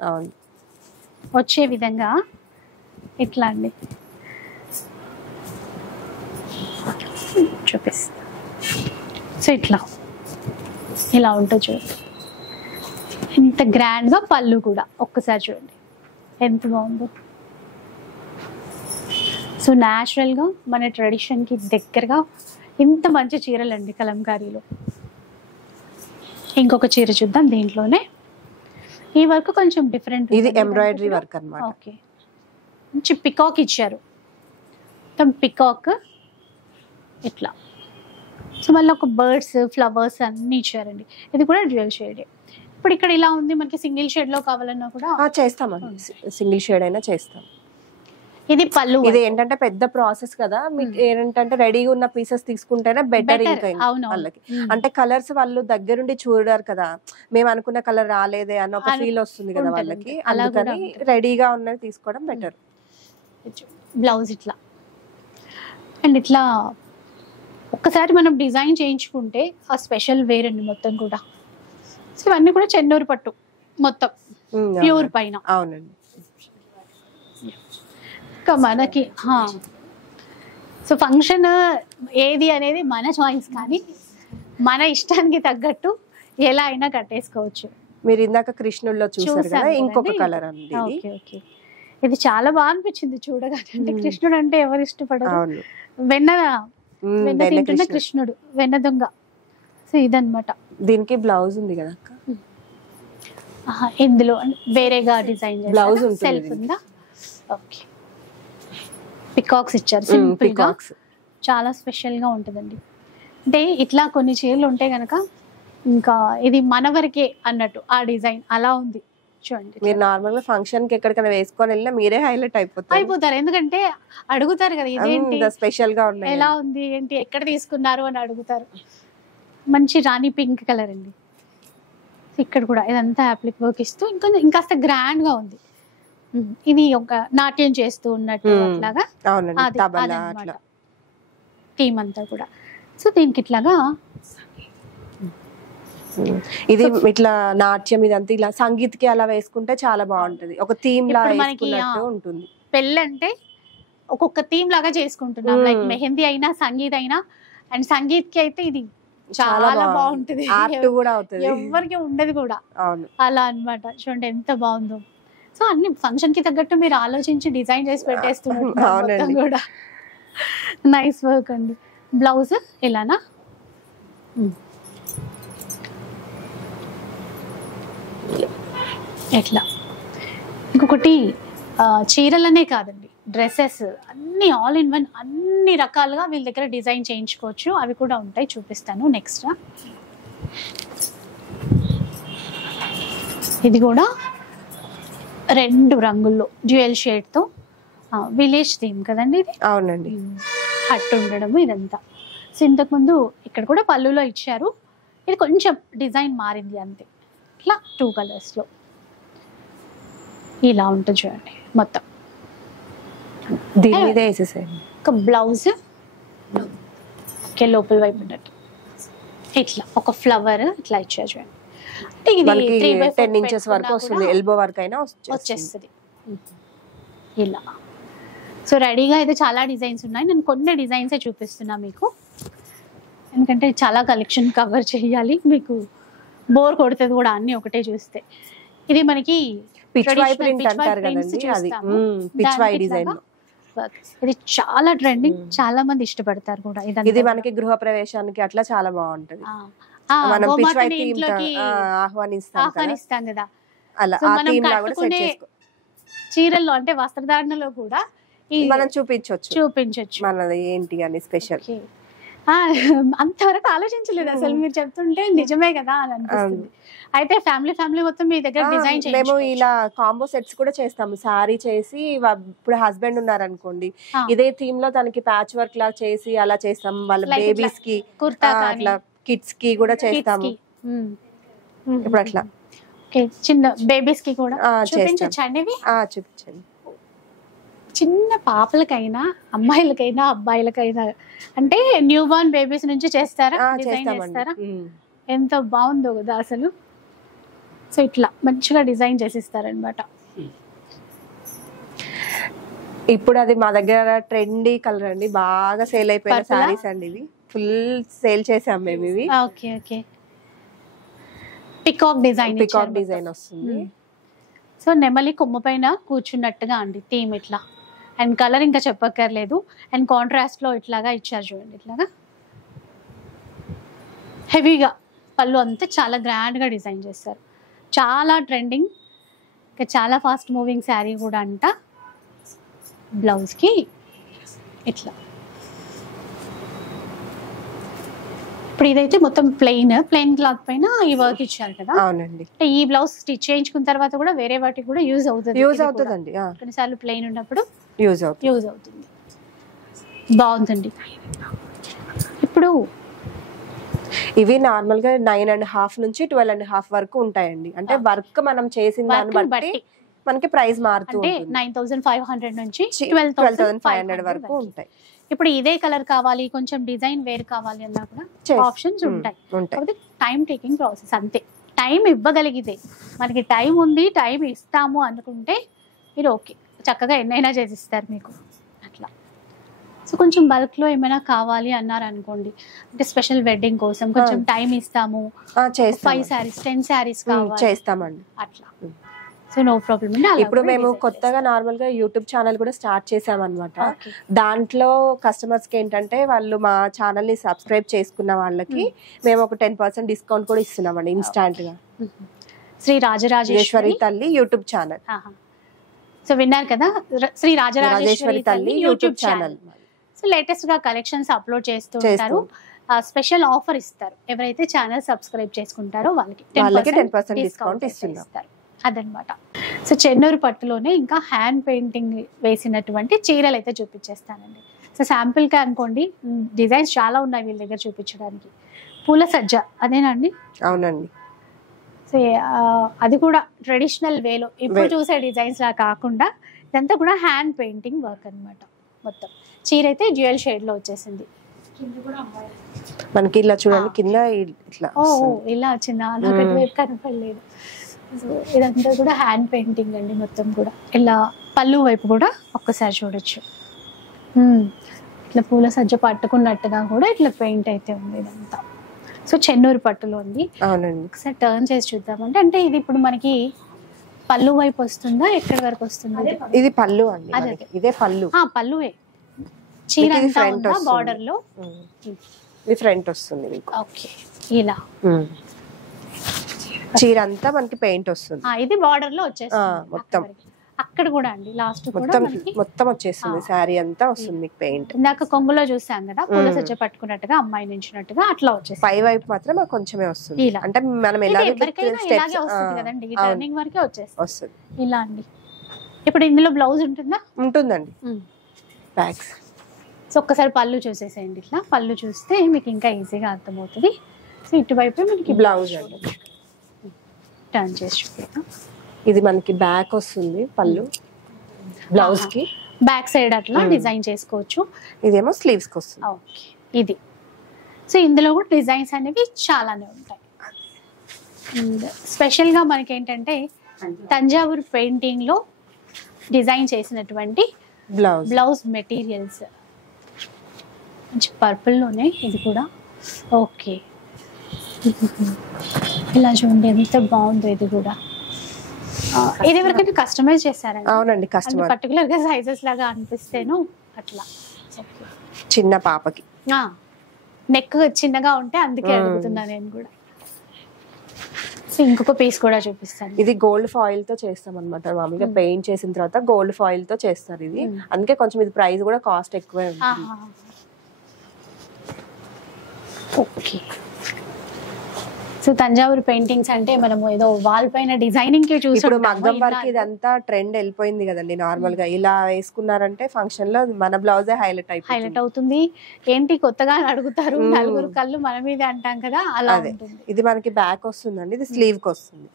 వచ్చే విధంగా. ఇట్లా అండి చూపిస్తా. సో ఇలా ఉంటుంది చూడండి, ఇంత గ్రాండ్ గా పళ్ళు కూడా ఒక్కసారి చూడండి ఎంత బాగుందో. సో న్యాచురల్ గా మన ట్రెడిషన్ కి దగ్గరగా ఇంత మంచి చీరలు అండి కలంకారీలో. ఇంకొక చీర చూద్దాం, దీంట్లోనే ఈ వర్క్ కొంచెం డిఫరెంట్. ఇది ఎంబ్రాయిడరీ వర్క్ అన్నమాట. ఓకే, మంచి పికాక్ ఇచ్చారు, మొత్తం పికాక్ ఇట్లా. సో మళ్ళీ ఒక బర్డ్స్, ఫ్లవర్స్ అన్ని ఇచ్చారండి. ఇది కూడా డ్యూయల్ షేడ్. ఇప్పుడు ఇక్కడ ఇలా ఉంది, మనకి సింగిల్ షేడ్ లో కావాలన్నా కూడా చేస్తామండి, సింగిల్ షేడ్ అయినా చేస్తాం. ఇది పళ్ళు. ఇది ఏంటంటే పెద్ద ప్రాసెస్ కదా, మీకు ఏంటంటే రెడీగా ఉన్న పీసెస్ తీసుకుంటేనే బెటర్. ఇంకా వాళ్ళకి అంటే కలర్స్ వాళ్ళు దగ్గరుండి చూడారు కదా, మేము అనుకున్న కలర్ రాలేదే అన్న ఒక ఫీల్ వస్తుంది కదా వాళ్ళకి, అందుకని రెడీగా ఉన్నది తీసుకోవడం బెటర్. బ్లౌజ్ ఇట్లా అండ్ ఇట్లా ఒక్కసారి మనం డిజైన్ చేయించుకుంటే ఆ స్పెషల్ వేర్ అండి మొత్తం కూడా. సో ఇవన్నీ కూడా చెన్నూరు పట్టు మొత్తం ప్యూర్ పైన. అవునండి. ఇంకా మనకి సో ఫంక్షన్ ఏది అనేది మన చాయిస్, కానీ మన ఇష్టానికి తగ్గట్టు ఎలా అయినా కట్టేసుకోవచ్చు. మీరు ఇందాక కృష్ణుల్లో చూసారు కదా, ఇంకొక కలర్ అండి. ఓకే ఓకే, ఇది చాలా బాగా అనిపించింది చూడగానే. అంటే కృష్ణుడు అంటే ఎవరు ఇష్టపడరు. వెన్న తింటున్న కృష్ణుడు, వెన్న దొంగ. సో ఇదన్నమాట. దీనికి బ్లౌజ్ ఉంది కదా అక్క? ఇందులో వేరేగా డిజైన్ బ్లౌజ్ సెల్ఫ్ ఉందా? ఓకే, పికాక్స్ ఇచ్చారు సింపుల్ గా, చాలా స్పెషల్ గా ఉంటుందండి. అంటే ఇట్లా కొన్ని చీరలు ఉంటే గనక ఇంకా ఇది మన వరకే అన్నట్టు ఆ డిజైన్ అలా ఉంది చూడండి. మీరు నార్మల్ గా ఫంక్షన్ కి ఎక్కడికైనా వేసుకొని వెళ్ళినా మీరే హైలైట్ అయిపోతారు. ఎందుకంటే అడుగుతారు కదా, ఇదేంటి స్పెషల్ గా ఉన్నాయి, ఎలా ఉంది ఏంటి, ఎక్కడ తీసుకున్నారు అని అడుగుతారు. మంచి రాణి పింక్ కలర్ అండి. ఇక్కడ కూడా ఇదంతా అప్లిక్ వర్క్ ఇస్తూ ఇంకాస్త గ్రాండ్ గా ఉంది. ఇది ఒక నాట్యం చేస్తూ ఉన్నట్టు అట్లాగా థీమ్ అంతా కూడా. సో దీనికి ఇట్లాగా ఇది ఇట్లా నాట్యం ఇదంతా ఇలా సంగీత్కి అలా వేసుకుంటే చాలా బాగుంటది. ఒక థీమ్ లాగా ఉంటుంది. పెళ్ళి అంటే ఒక్కొక్క థీమ్ లాగా చేసుకుంటున్నాం, లైక్ మెహందీ అయినా సంగీత్ అయినా. అండ్ సంగీత్ కి అయితే ఇది చాలా బాగుంటది, ఎవరికి ఉండదు కూడా అలా అన్నమాట. చూడండి ఎంత బాగుందో. సో అన్ని ఫంక్షన్ కి తగ్గట్టు మీరు ఆలోచించి డిజైన్ చేసి పెట్టేస్తున్నారు కూడా. నైస్ వర్క్ అండి. బ్లౌజ్ ఇలానా? ఎట్లా ఇంకొకటి చీరలనే కాదండి, డ్రెస్సెస్ అన్ని ఆల్ ఇన్ వన్, అన్ని రకాలుగా వీళ్ళ దగ్గర డిజైన్ చేయించుకోవచ్చు. అవి కూడా ఉంటాయి, చూపిస్తాను నెక్స్ట్. ఇది కూడా 2 రంగుల్లో డ్యూయల్ షేడ్ తో విలేజ్ థీమ్ కదండి ఇది. అవునండి. హట్ ఉండడం ఇదంతా. సో ఇంతకుముందు ఇక్కడ కూడా పళ్ళులో ఇచ్చారు, ఇది కొంచెం డిజైన్ మారింది అంతే. ఇట్లా 2 కలర్స్ లో ఇలా ఉంటుంది చూడండి మొత్తం. దీని మీద వేసేసేయండి. ఒక బ్లౌజ్ లోపల వైపు ఉన్నట్టు ఇట్లా ఒక ఫ్లవర్ ఇట్లా ఇచ్చారు చూడండి. అంటే ఇది 10 ఇంచెస్ వరకు వస్తుంది, ఎల్బో వరకు అయినా వచ్చేస్తుంది ఇలా. సో రెడీగా అయితే చాలా డిజైన్స్ ఉన్నాయి, నేను కొన్ని డిజైన్సే చూపిస్తున్నా మీకు, ఎందుకంటే చాలా కలెక్షన్ కవర్ చేయాలి, మీకు బోర్ కొడుతుంది కూడా అన్ని ఒకటే చూస్తే. ఇది మనకి ఇది చాలా ట్రెండింగ్, చాలా మంది ఇష్టపడతారు కూడా. ఇది మనకి గృహ ప్రవేశానికి అట్లా చాలా బాగుంటది, ఆహ్వానిస్తాం కదా. చీరల్లో అంటే వస్త్రధారణలో కూడా మనం చూపించొచ్చు మనది ఏంటి అని స్పెషల్. అంతవరకు ఆలోచించలేదు అసలు, మీరు చెప్తుంటే నిజమే కదా అని అనిపిస్తుంది. అయితే ఫ్యామిలీ మొత్తం మీ దగ్గర డిజైన్ మేము ఇలా కాంబో సెట్స్ కూడా చేస్తాము. సారీ చేసి ఇప్పుడు హస్బెండ్ ఉన్నారనుకోండి, ఇదే థీమ్ లో తనకి ప్యాచ్ వర్క్ లా చేసి అలా చేస్తాం. వాళ్ళ బేబీస్ కి అట్లా కిడ్స్ కి కూడా చేస్తాము. ఇప్పుడు అట్లా చిన్న బేబీస్ కి కూడా చూపించండి. చిన్న పాపలకైనా అమ్మాయిలకైనా అబ్బాయిలకైనా, అంటే న్యూ బోర్న్ బేబీస్ నుంచి చేస్తారా, డిజైన్ చేస్తారా? ఎంత బాగుందో కదా అసలు. సో ఇట్లా మంచిగా డిజైన్ చేసిస్తారనమాట. ఇప్పుడు అది మా దగ్గర ట్రెండీ కలర్ అండి, బాగా సేల్ అయిపోయిన సారీస్ అండి. ఇవి ఫుల్ సేల్ చేసాం మేము ఇవి. ఓకే ఓకే, పికాక్ డిజైన్ వస్తుంది. సో నెమలి కొమ్మ పైన కూర్చున్నట్టుగా అండి థీమ్ ఇట్లా. అండ్ కలర్ ఇంకా చెప్పక్కర్లేదు. అండ్ కాంట్రాస్ట్ లో ఇట్లాగా ఇచ్చారు చూడండి, ఇట్లాగా హెవీగా పళ్ళు అంతా చాలా గ్రాండ్ గా డిజైన్ చేస్తారు. చాలా ట్రెండింగ్, ఇంకా చాలా ఫాస్ట్ మూవింగ్ శారీ కూడా అంట. బ్లౌజ్ కి ఇట్లా. ఇప్పుడు ఇదైతే మొత్తం ప్లెయిన్ క్లాత్ పైన ఈ వర్క్ ఇచ్చారు కదా. అవునండి. ఈ బ్లౌజ్ స్టిచ్ చేయించుకున్న తర్వాత కూడా వేరే వాటికి కూడా యూజ్ అవుతుంది. కొన్నిసార్లు ప్లెయిన్ ఉన్నప్పుడు యూజ్ అవుతుంది. బాగుందండి. ఇప్పుడు ఇవి నార్మల్ గా 9.5 నుంచి 12.5 వరకు ఉంటాయండి. అంటే వర్క్ మనం చేసిన దాన్ని బట్టి మనకి ప్రైస్ మారుతూ అంటే ఉంటుంది. 9,500 నుంచి 12,500 వరకు ఉంటాయి. ఇప్పుడు ఇదే కలర్ కావాలి, కొంచెం డిజైన్ వేరు కావాలి అన్నా కూడా ఆప్షన్స్ ఉంటాయి. కాబట్టి టైం టేకింగ్ ప్రాసెస్ అంతే. టైం ఇవ్వగలిగితే, మనకి టైం ఉంది, టైం ఇస్తాము అనుకుంటే మీరు ఓకే, చక్కగా ఎన్నైనా చేసిస్తారు మీకు అట్లా. సో కొంచెం బల్క్ లో ఏమైనా కావాలి అన్నారు అనుకోండి, అంటే స్పెషల్ వెడ్డింగ్ కోసం కొంచెం టైం ఇస్తాము, 5 sarees 10 sarees కావాలి చేస్తామండి అట్లా. సో నో ప్రాబ్లం అండి. ఇప్పుడు మేము కొత్తగా నార్మల్ గా యూట్యూబ్ ఛానల్ కూడా స్టార్ట్ చేసామన్నమాట. దాంట్లో కస్టమర్స్ కి ఏంటంటే వాళ్ళు మా ఛానల్ ని సబ్స్క్రైబ్ చేసుకున్న వాళ్ళకి మేము ఒక 10% డిస్కౌంట్ కూడా ఇస్తున్నామండి ఇన్స్టాంట్ గా. శ్రీ రాజరాజేశ్వరి తల్లి యూట్యూబ్ ఛానల్. సో విన్నారు కదా, శ్రీ రాజరాజేశ్వరి తల్లి యూట్యూబ్ ఛానల్. సో లేటెస్ట్ గా కలెక్షన్స్ అప్లోడ్ చేస్తూ ఉంటారు. స్పెషల్ ఆఫర్ ఇస్తారు, ఎవరైతే ఛానల్ సబ్స్క్రైబ్ చేసుకుంటారో వాళ్ళకి 10% డిస్కౌంట్ ఇస్తారు అదనమాట. సో చెన్నూరు పట్టులోనే ఇంకా హ్యాండ్ పెయింటింగ్ వేసినటువంటి చీరలు అయితే చూపించేస్తానండి. సో శాంపిల్ గా అనుకోండి, డిజైన్స్ చాలా ఉన్నాయి వీళ్ళ దగ్గర చూపించడానికి. పూల సజ్జ అదేనండి? అవునండి. సో అది కూడా ట్రెడిషనల్ వేలో ఇప్పుడు చూసే డిజైన్స్ లా కాకుండా ఇదంతా కూడా హ్యాండ్ పెయింటింగ్ వర్క్ అనమాట. మొత్తం చీర అయితే డ్యూయల్ షేడ్ లో వచ్చేసింది. మనకి ఇలా చూడండి, కింద ఇట్లా ఇలా వచ్చిందా, నాకు వైపు కనపడలేదు. సో ఇదంతా కూడా హ్యాండ్ పెయింటింగ్ అండి మొత్తం కూడా. ఇలా పళ్ళు వైపు కూడా ఒక్కసారి చూడొచ్చు, ఇట్లా పూల సజ్జ పట్టుకున్నట్టుగా కూడా ఇట్లా పెయింట్ అయితే ఉంది ఇదంతా. సో చెన్నూరు పట్టులో ఉంది. అవునండి. ఒకసారి టర్న్ చేసి చూద్దామంటే, అంటే ఇది ఇప్పుడు మనకి పళ్ళు వైపు వస్తుందా, ఎక్కడి వరకు వస్తుంది? ఇది పళ్ళు అండి. అదే ఇదే పళ్ళు. పళ్ళువే. చీర అంతా ఉందా బార్డర్ లో? ఇది ఫ్రంట్ వస్తుంది మీకు. ఓకే, ఇలా చీర అంతా మనకి పెయింట్ వస్తుంది. ఇది బార్డర్ లో వచ్చేస్తుంది మొత్తం. అక్కడ కూడా అండి లాస్ట్ కూడా మొత్తం వచ్చేస్తుంది, శారీ అంతా వస్తుంది మీకు పెయింట్. ఇందాక కొంగులో చూసాం కదా, పూల సజ్జ పట్టుకున్నట్టుగా అమ్మాయి నించినట్టుగా అట్లా వచ్చేసి పై వైపు మాత్రం కొంచెమే వస్తుంది. అంటే మనం ఇలాగే వస్తుంది కదండి, ఈ టర్నింగ్ వరకే వస్తుంది ఇలా అండి. ఇప్పుడు ఇందులో బ్లౌజ్ ఉంటుందా? ఉంటుందండి, బ్యాగ్స్. సో ఒక్కసారి పళ్ళు చూసేసేయండి. ఇట్లా పళ్ళు చూస్తే మీకు ఇంకా ఈజీగా అర్థమవుతుంది. సో ఇటువైపు మనకి బ్లౌజ్ అండి. టర్న్ చేసి చూపిద్దాం. ఇది మనకి బ్యాక్ వస్తుంది పళ్ళు, బ్లౌజ్ కి బ్యాక్ సైడ్ అట్లా డిజైన్ చేసుకోవచ్చు. ఇదేమో స్లీవ్స్ కి వస్తుంది. ఓకే, ఇది. సో ఇందులో కూడా డిజైన్స్ అనేవి చాలానే ఉంటాయి. స్పెషల్ గా మనకి ఏంటంటే తంజావూరు పెయింటింగ్ లో డిజైన్ చేసినటువంటి బ్లౌజ్ మెటీరియల్స్, మంచి పర్పుల్ లోనే ఇది కూడా. ఓకే, ఇలా చూడండి ఎంత బాగుందో ఇది కూడా. ఇది ఎవరికైనా కస్టమైజ్ చేశారండి? అవునండి, కస్టమర్ పర్టికులర్ గా సైజెస్ లాగా అనిపిస్తేను అట్లా. చిన్న పాపకి నెక్ చిన్నగా ఉంటే అందుకే అడుగుతున్నా నేను కూడా. సో ఇంకొక పీస్ కూడా చూపిస్తాను. ఇది గోల్డ్ ఫాయిల్ తో చేస్తాం అనమాట. మామూలుగా పెయింట్ చేసిన తర్వాత గోల్డ్ ఫాయిల్ తో చేస్తారు ఇది, అందుకే కొంచెం ఇది ప్రైస్ కూడా కాస్ట్ ఎక్కువే ఉంటుంది. ఓకే, సో తంజావూరు పెయింటింగ్స్ అంటే మనము ఏదో వాల్ పైన డిజైనింగ్ కి చూసి, ఇప్పుడు మగ్గం వర్క్ ఇదంతా ట్రెండ్ వెళ్ళిపోయింది కదండి. నార్మల్ గా ఇలా వేసుకున్నారంటే ఫంక్షన్ లో మన బ్లౌజే హైలైట్ అవుతుంది. ఏంటి కొత్తగా అడుగుతారు, నలుగురు కళ్ళు మన మీదే అంటాం కదా, అలా ఉంటుంది. ఇది మనకి బ్యాక్ వస్తుందండి, ఇది స్లీవ్ కి వస్తుంది.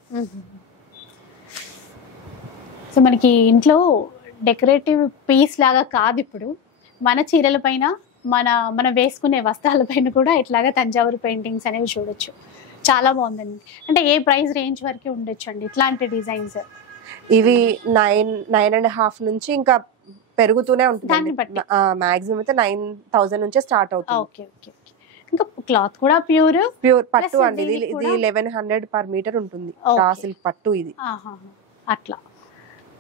సో మనకి ఇంట్లో డెకరేటివ్ పీస్ లాగా కాదు, ఇప్పుడు మన చీరల పైన మన వేసుకునే వస్త్రాల పైన కూడా ఇట్లాగా తంజావూరు పెయింటింగ్స్ అనేవి చూడొచ్చు. చాలా బాగుందండి. అంటే ఏ ప్రైస్ రేంజ్ వరకు ఉండొచ్చు అండి ఇట్లాంటి డిజైన్స్? ఇవి 9.5 నుంచి ఇంకా పెరుగుతూనే ఉంటుంది. మాక్సిమం అయితే 9,000 నుంచే స్టార్ట్ అవుతుంది. Okay okay. ఇంకా క్లాత్ కూడా ప్యూర్ పట్టు అండి. ఇది 1100 పర్ మీటర్ ఉంటుంది, రా సిల్క్ పట్టు ఇది. అట్లా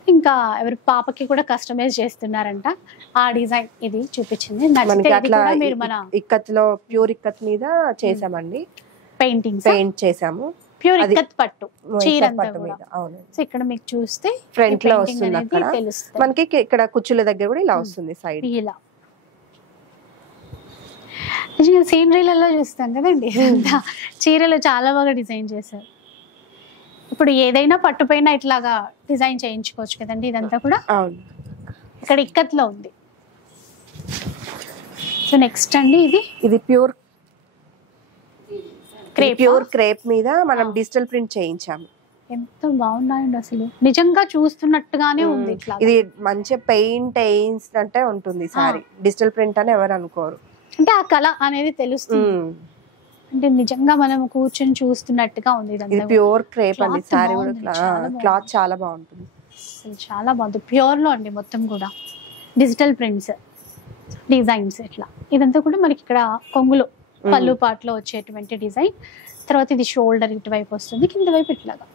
ఇంకా ఎవరి పాపకి కూడా కస్టమైజ్ చేస్తున్నారంట. ఆ డిజైన్ ఇది చూపించింది. మీరు మన ఇక్కత్ లో ప్యూర్ ఇక్కత్ మీద చేసామండి, పెయింట్ చేసాము. ప్యూర్ ఇక్కత్ పట్టు చీర మీద. అవును. సో ఇక్కడ మీకు చూస్తే ఫ్రంట్ లో వస్తుంది, అక్కడ మనకి ఇక్కడ కుచ్చుల దగ్గర కూడా ఇలా వస్తుంది సైడ్ ఇలా. సీనరీలలో చూస్తాం కదండి, చీరలు చాలా బాగా డిజైన్ చేశారు. ఇప్పుడు ఏదైనా పట్టు పైన ఇట్లాగా డిజైన్ చేయించుకోవచ్చు కదండి. ఇదంతా కూడా ఇక్కడ ఇక్కత్లో ఉంది. సో నెక్స్ట్ అండి ఇది ప్యూర్ క్రేప్ మీద మనం డిజిటల్ ప్రింట్ చేయించాము. ఎంత బాగున్నాయండి అసలు, నిజంగా చూస్తున్నట్టుగానే ఉంది ఇట్లా. ఇది మంచి పెయింట్ వేయించినట్టే ఉంటుంది సారీ, డిజిటల్ ప్రింట్ అని ఎవరు అనుకోరు. అంటే ఆ కళ అనేది తెలుస్తుంది, అంటే నిజంగా మనం కూర్చొని చూస్తున్నట్టుగా ఉంది. ఇది ప్యూర్ క్రేప్ అండి సారీ కూడా, క్లాత్ చాలా బాగుంటుంది, చాలా బాగుంది. ప్యూర్ లో అండి మొత్తం కూడా డిజిటల్ ప్రింట్స్ డిజైన్స్ ఇట్లా. ఇదంతా కూడా మనకి ఇక్కడ కొంగులో పళ్ళు పాటలో వచ్చేటువంటి డిజైన్. తర్వాత ఇది షోల్డర్ ఇటువైపు వస్తుంది, కింద వైపు ఇట్లాగా.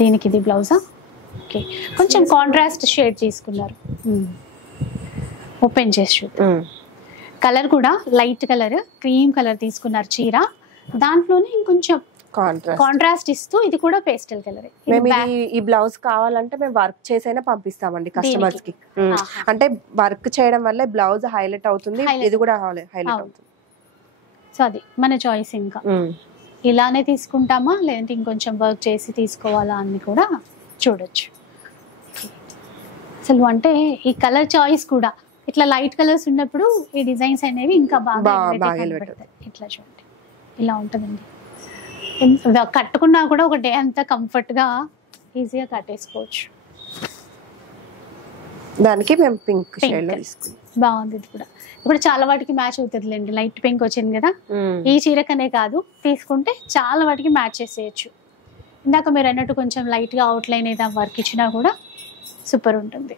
దీనికి ఇది బ్లౌజా? ఓకే, కొంచెం కాంట్రాస్ట్ షేడ్ తీసుకున్నారు. ఓపెన్ చేసి చూద్దాం. కలర్ కూడా లైట్ కలర్, క్రీమ్ కలర్ తీసుకున్నారు చీర, దాంట్లోనే ఇంకొంచెం కాంట్రాస్ట్ ఇస్తూ ఇది కూడా పేస్టల్ కలర్. మేము ఈ బ్లౌజ్ కావాలంటే మేము వర్క్ చేసైనా పంపిస్తామండి కస్టమర్స్ కి. అంటే వర్క్ చేయడం వల్ల బ్లౌజ్ హైలైట్ అవుతుంది, ఇది కూడా హైలైట్ అవుతుంది. సో అది మన చాయిస్. ఇంకా ఇలానే తీసుకుంటామా లేదంటే ఇంకొంచెం వర్క్ చేసి తీసుకోవాలా అని కూడా చూడొచ్చు. అసలు అంటే ఈ కలర్ చాయిస్ కూడా ఇట్లా లైట్ కలర్స్ ఉన్నప్పుడు ఈ డిజైన్స్ అనేవి ఇంకా బాగా కనబడతాయి. ఇట్లా చూడండి, ఇలా ఉంటుందండి. కట్టుకున్నా కూడా ఒక డే అంతా కంఫర్ట్ గా ఈజీగా కట్టేసుకోవచ్చు. దానికి మేము పింక్ షేడ్ లో తీసుకున్నాం, బాగుంది. ఇది కూడా ఇప్పుడు చాలా వాటికి మ్యాచ్ అవుతుందిలేండి, లైట్ పింక్ వచ్చింది కదా. ఈ చీరకనే కాదు, తీసుకుంటే చాలా వాటికి మ్యాచ్ చేసేయచ్చు. ఇందాక మీరు అన్నట్టు కొంచెం లైట్ గా అవుట్లైన్ ఏదో వర్క్ ఇచ్చినా కూడా సూపర్ ఉంటుంది.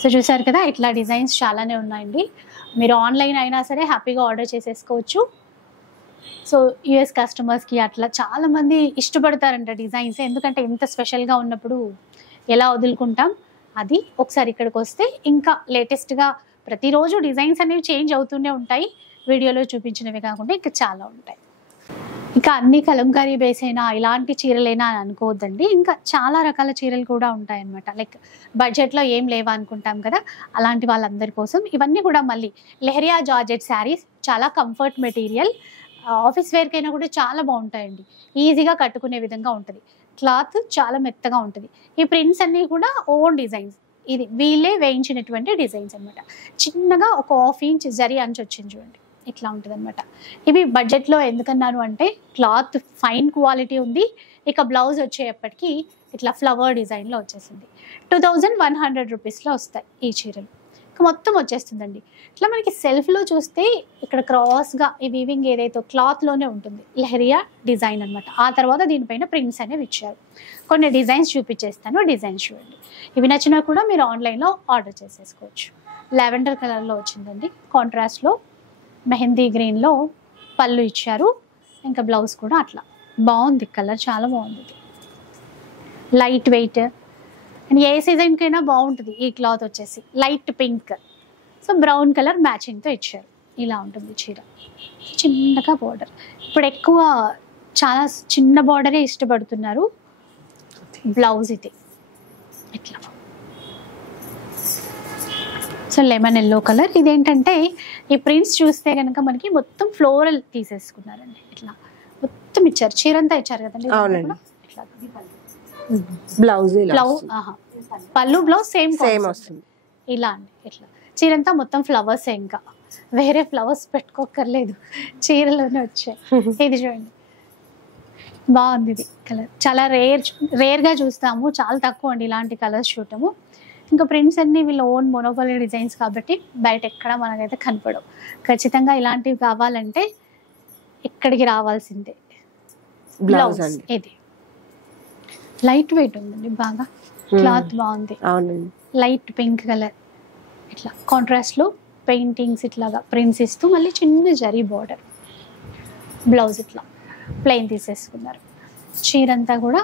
సో చూసారు కదా, ఇట్లా డిజైన్స్ చాలానే ఉన్నాయండి. మీరు ఆన్లైన్ అయినా సరే హ్యాపీగా ఆర్డర్ చేసేసుకోవచ్చు. సో యూఎస్ కస్టమర్స్కి అట్లా చాలామంది ఇష్టపడతారంట డిజైన్స్, ఎందుకంటే ఇంత స్పెషల్గా ఉన్నప్పుడు ఎలా వదులుకుంటాం. అది ఒకసారి ఇక్కడికి వస్తే ఇంకా లేటెస్ట్గా ప్రతిరోజు డిజైన్స్ అనేవి చేంజ్ అవుతూనే ఉంటాయి, వీడియోలో చూపించినవి కాకుండా ఇంకా చాలా ఉంటాయి. ఇంకా అన్ని కలంకారీ బేస్ అయినా ఇలాంటి చీరలైనా అని అనుకోవద్దండి, ఇంకా చాలా రకాల చీరలు కూడా ఉంటాయన్నమాట. లైక్ బడ్జెట్లో ఏం లేవా అనుకుంటాం కదా, అలాంటి వాళ్ళందరి కోసం ఇవన్నీ కూడా మళ్ళీ లెహరియా జార్జెట్ శారీస్. చాలా కంఫర్ట్ మెటీరియల్, ఆఫీస్ వేర్కైనా కూడా చాలా బాగుంటాయండి, ఈజీగా కట్టుకునే విధంగా ఉంటుంది. క్లాత్ చాలా మెత్తగా ఉంటుంది. ఈ ప్రింట్స్ అన్నీ కూడా ఓన్ డిజైన్స్, ఇది వీళ్ళే వేయించినటువంటి డిజైన్స్ అనమాట. చిన్నగా ఒక 1/2 ఇంచ్ జరీ అంచు వచ్చింది చూడండి, ఇట్లా ఉంటుంది అనమాట. ఇవి బడ్జెట్లో ఎందుకన్నాను అంటే క్లాత్ ఫైన్ క్వాలిటీ ఉంది. ఇక బ్లౌజ్ వచ్చేప్పటికి ఇట్లా ఫ్లవర్ డిజైన్లో వచ్చేసింది. 2100 రూపీస్లో వస్తాయి ఈ చీరలు. మొత్తం వచ్చేస్తుందండి. ఇట్లా మనకి సెల్ఫ్లో చూస్తే ఇక్కడ క్రాస్గా ఈ వీవింగ్ ఏదైతే క్లాత్లోనే ఉంటుంది, లెహరియా డిజైన్ అనమాట. ఆ తర్వాత దీనిపైన ప్రింట్స్ అనేవి ఇచ్చారు. కొన్ని డిజైన్స్ చూపించేస్తాను, డిజైన్స్ చూడండి. ఇవి నచ్చినా కూడా మీరు ఆన్లైన్లో ఆర్డర్ చేసేసుకోవచ్చు. లావెండర్ కలర్లో వచ్చిందండి, కాంట్రాస్ట్లో మెహందీ గ్రీన్లో పళ్ళు ఇచ్చారు. ఇంకా బ్లౌజ్ కూడా అట్లా బాగుంది, కలర్ చాలా బాగుంది. లైట్ వెయిట్ అండ్ ఏ సీజన్కైనా బాగుంటుంది. ఈ క్లాత్ వచ్చేసి light pink, so brown colour మ్యాచింగ్తో ఇచ్చారు. ఇలా ఉంటుంది చీర, చిన్నగా బార్డర్. ఇప్పుడు ఎక్కువ చాలా చిన్న బార్డరే ఇష్టపడుతున్నారు. బ్లౌజ్ ఇది ఇట్లా, సో లెమన్ ఎల్లో కలర్. ఇదేంటంటే ఈ ప్రింట్స్ చూస్తే కనుక మనకి మొత్తం ఫ్లోరల్ తీసేసుకున్నారండి, ఇట్లా మొత్తం ఇచ్చారు. చీర అంతా ఇచ్చారు కదండి. ఇట్లా బ్లౌజ్ పళ్ళు బ్లౌజ్ సేమ్ వస్తుంది. ఇలా అండి, ఇట్లా చీరంతా మొత్తం ఫ్లవర్స్, ఇంకా వేరే ఫ్లవర్స్ పెట్టుకోకర్లేదు, చీరలోనే వచ్చాయి. ఇది చూడండి, బాగుంది. ఇది కలర్ చాలా రేర్గా చూస్తాము, చాలా తక్కువ అండి ఇలాంటి కలర్స్ చూడటము. ఇంకా ప్రింట్స్ అన్ని వీళ్ళ ఓన్ మోనోపోలీ డిజైన్స్ కాబట్టి బయట ఎక్కడ మనకైతే కనపడవు. ఖచ్చితంగా ఇలాంటివి కావాలంటే ఇక్కడికి రావాల్సిందే. బ్లౌజ్ ఇది లైట్ వెయిట్ ఉందండి, బాగా క్లాత్ బాగుంది. లైట్ పింక్ కలర్, ఇట్లా కాంట్రాస్ట్ లో పెయింటింగ్స్ ఇట్లాగా ప్రింట్స్ ఇస్తూ మళ్ళీ చిన్న జరీ బార్డర్. బ్లౌజ్ ఇట్లా ప్లెయిన్ తీసేసుకున్నారు. చీర అంతా కూడా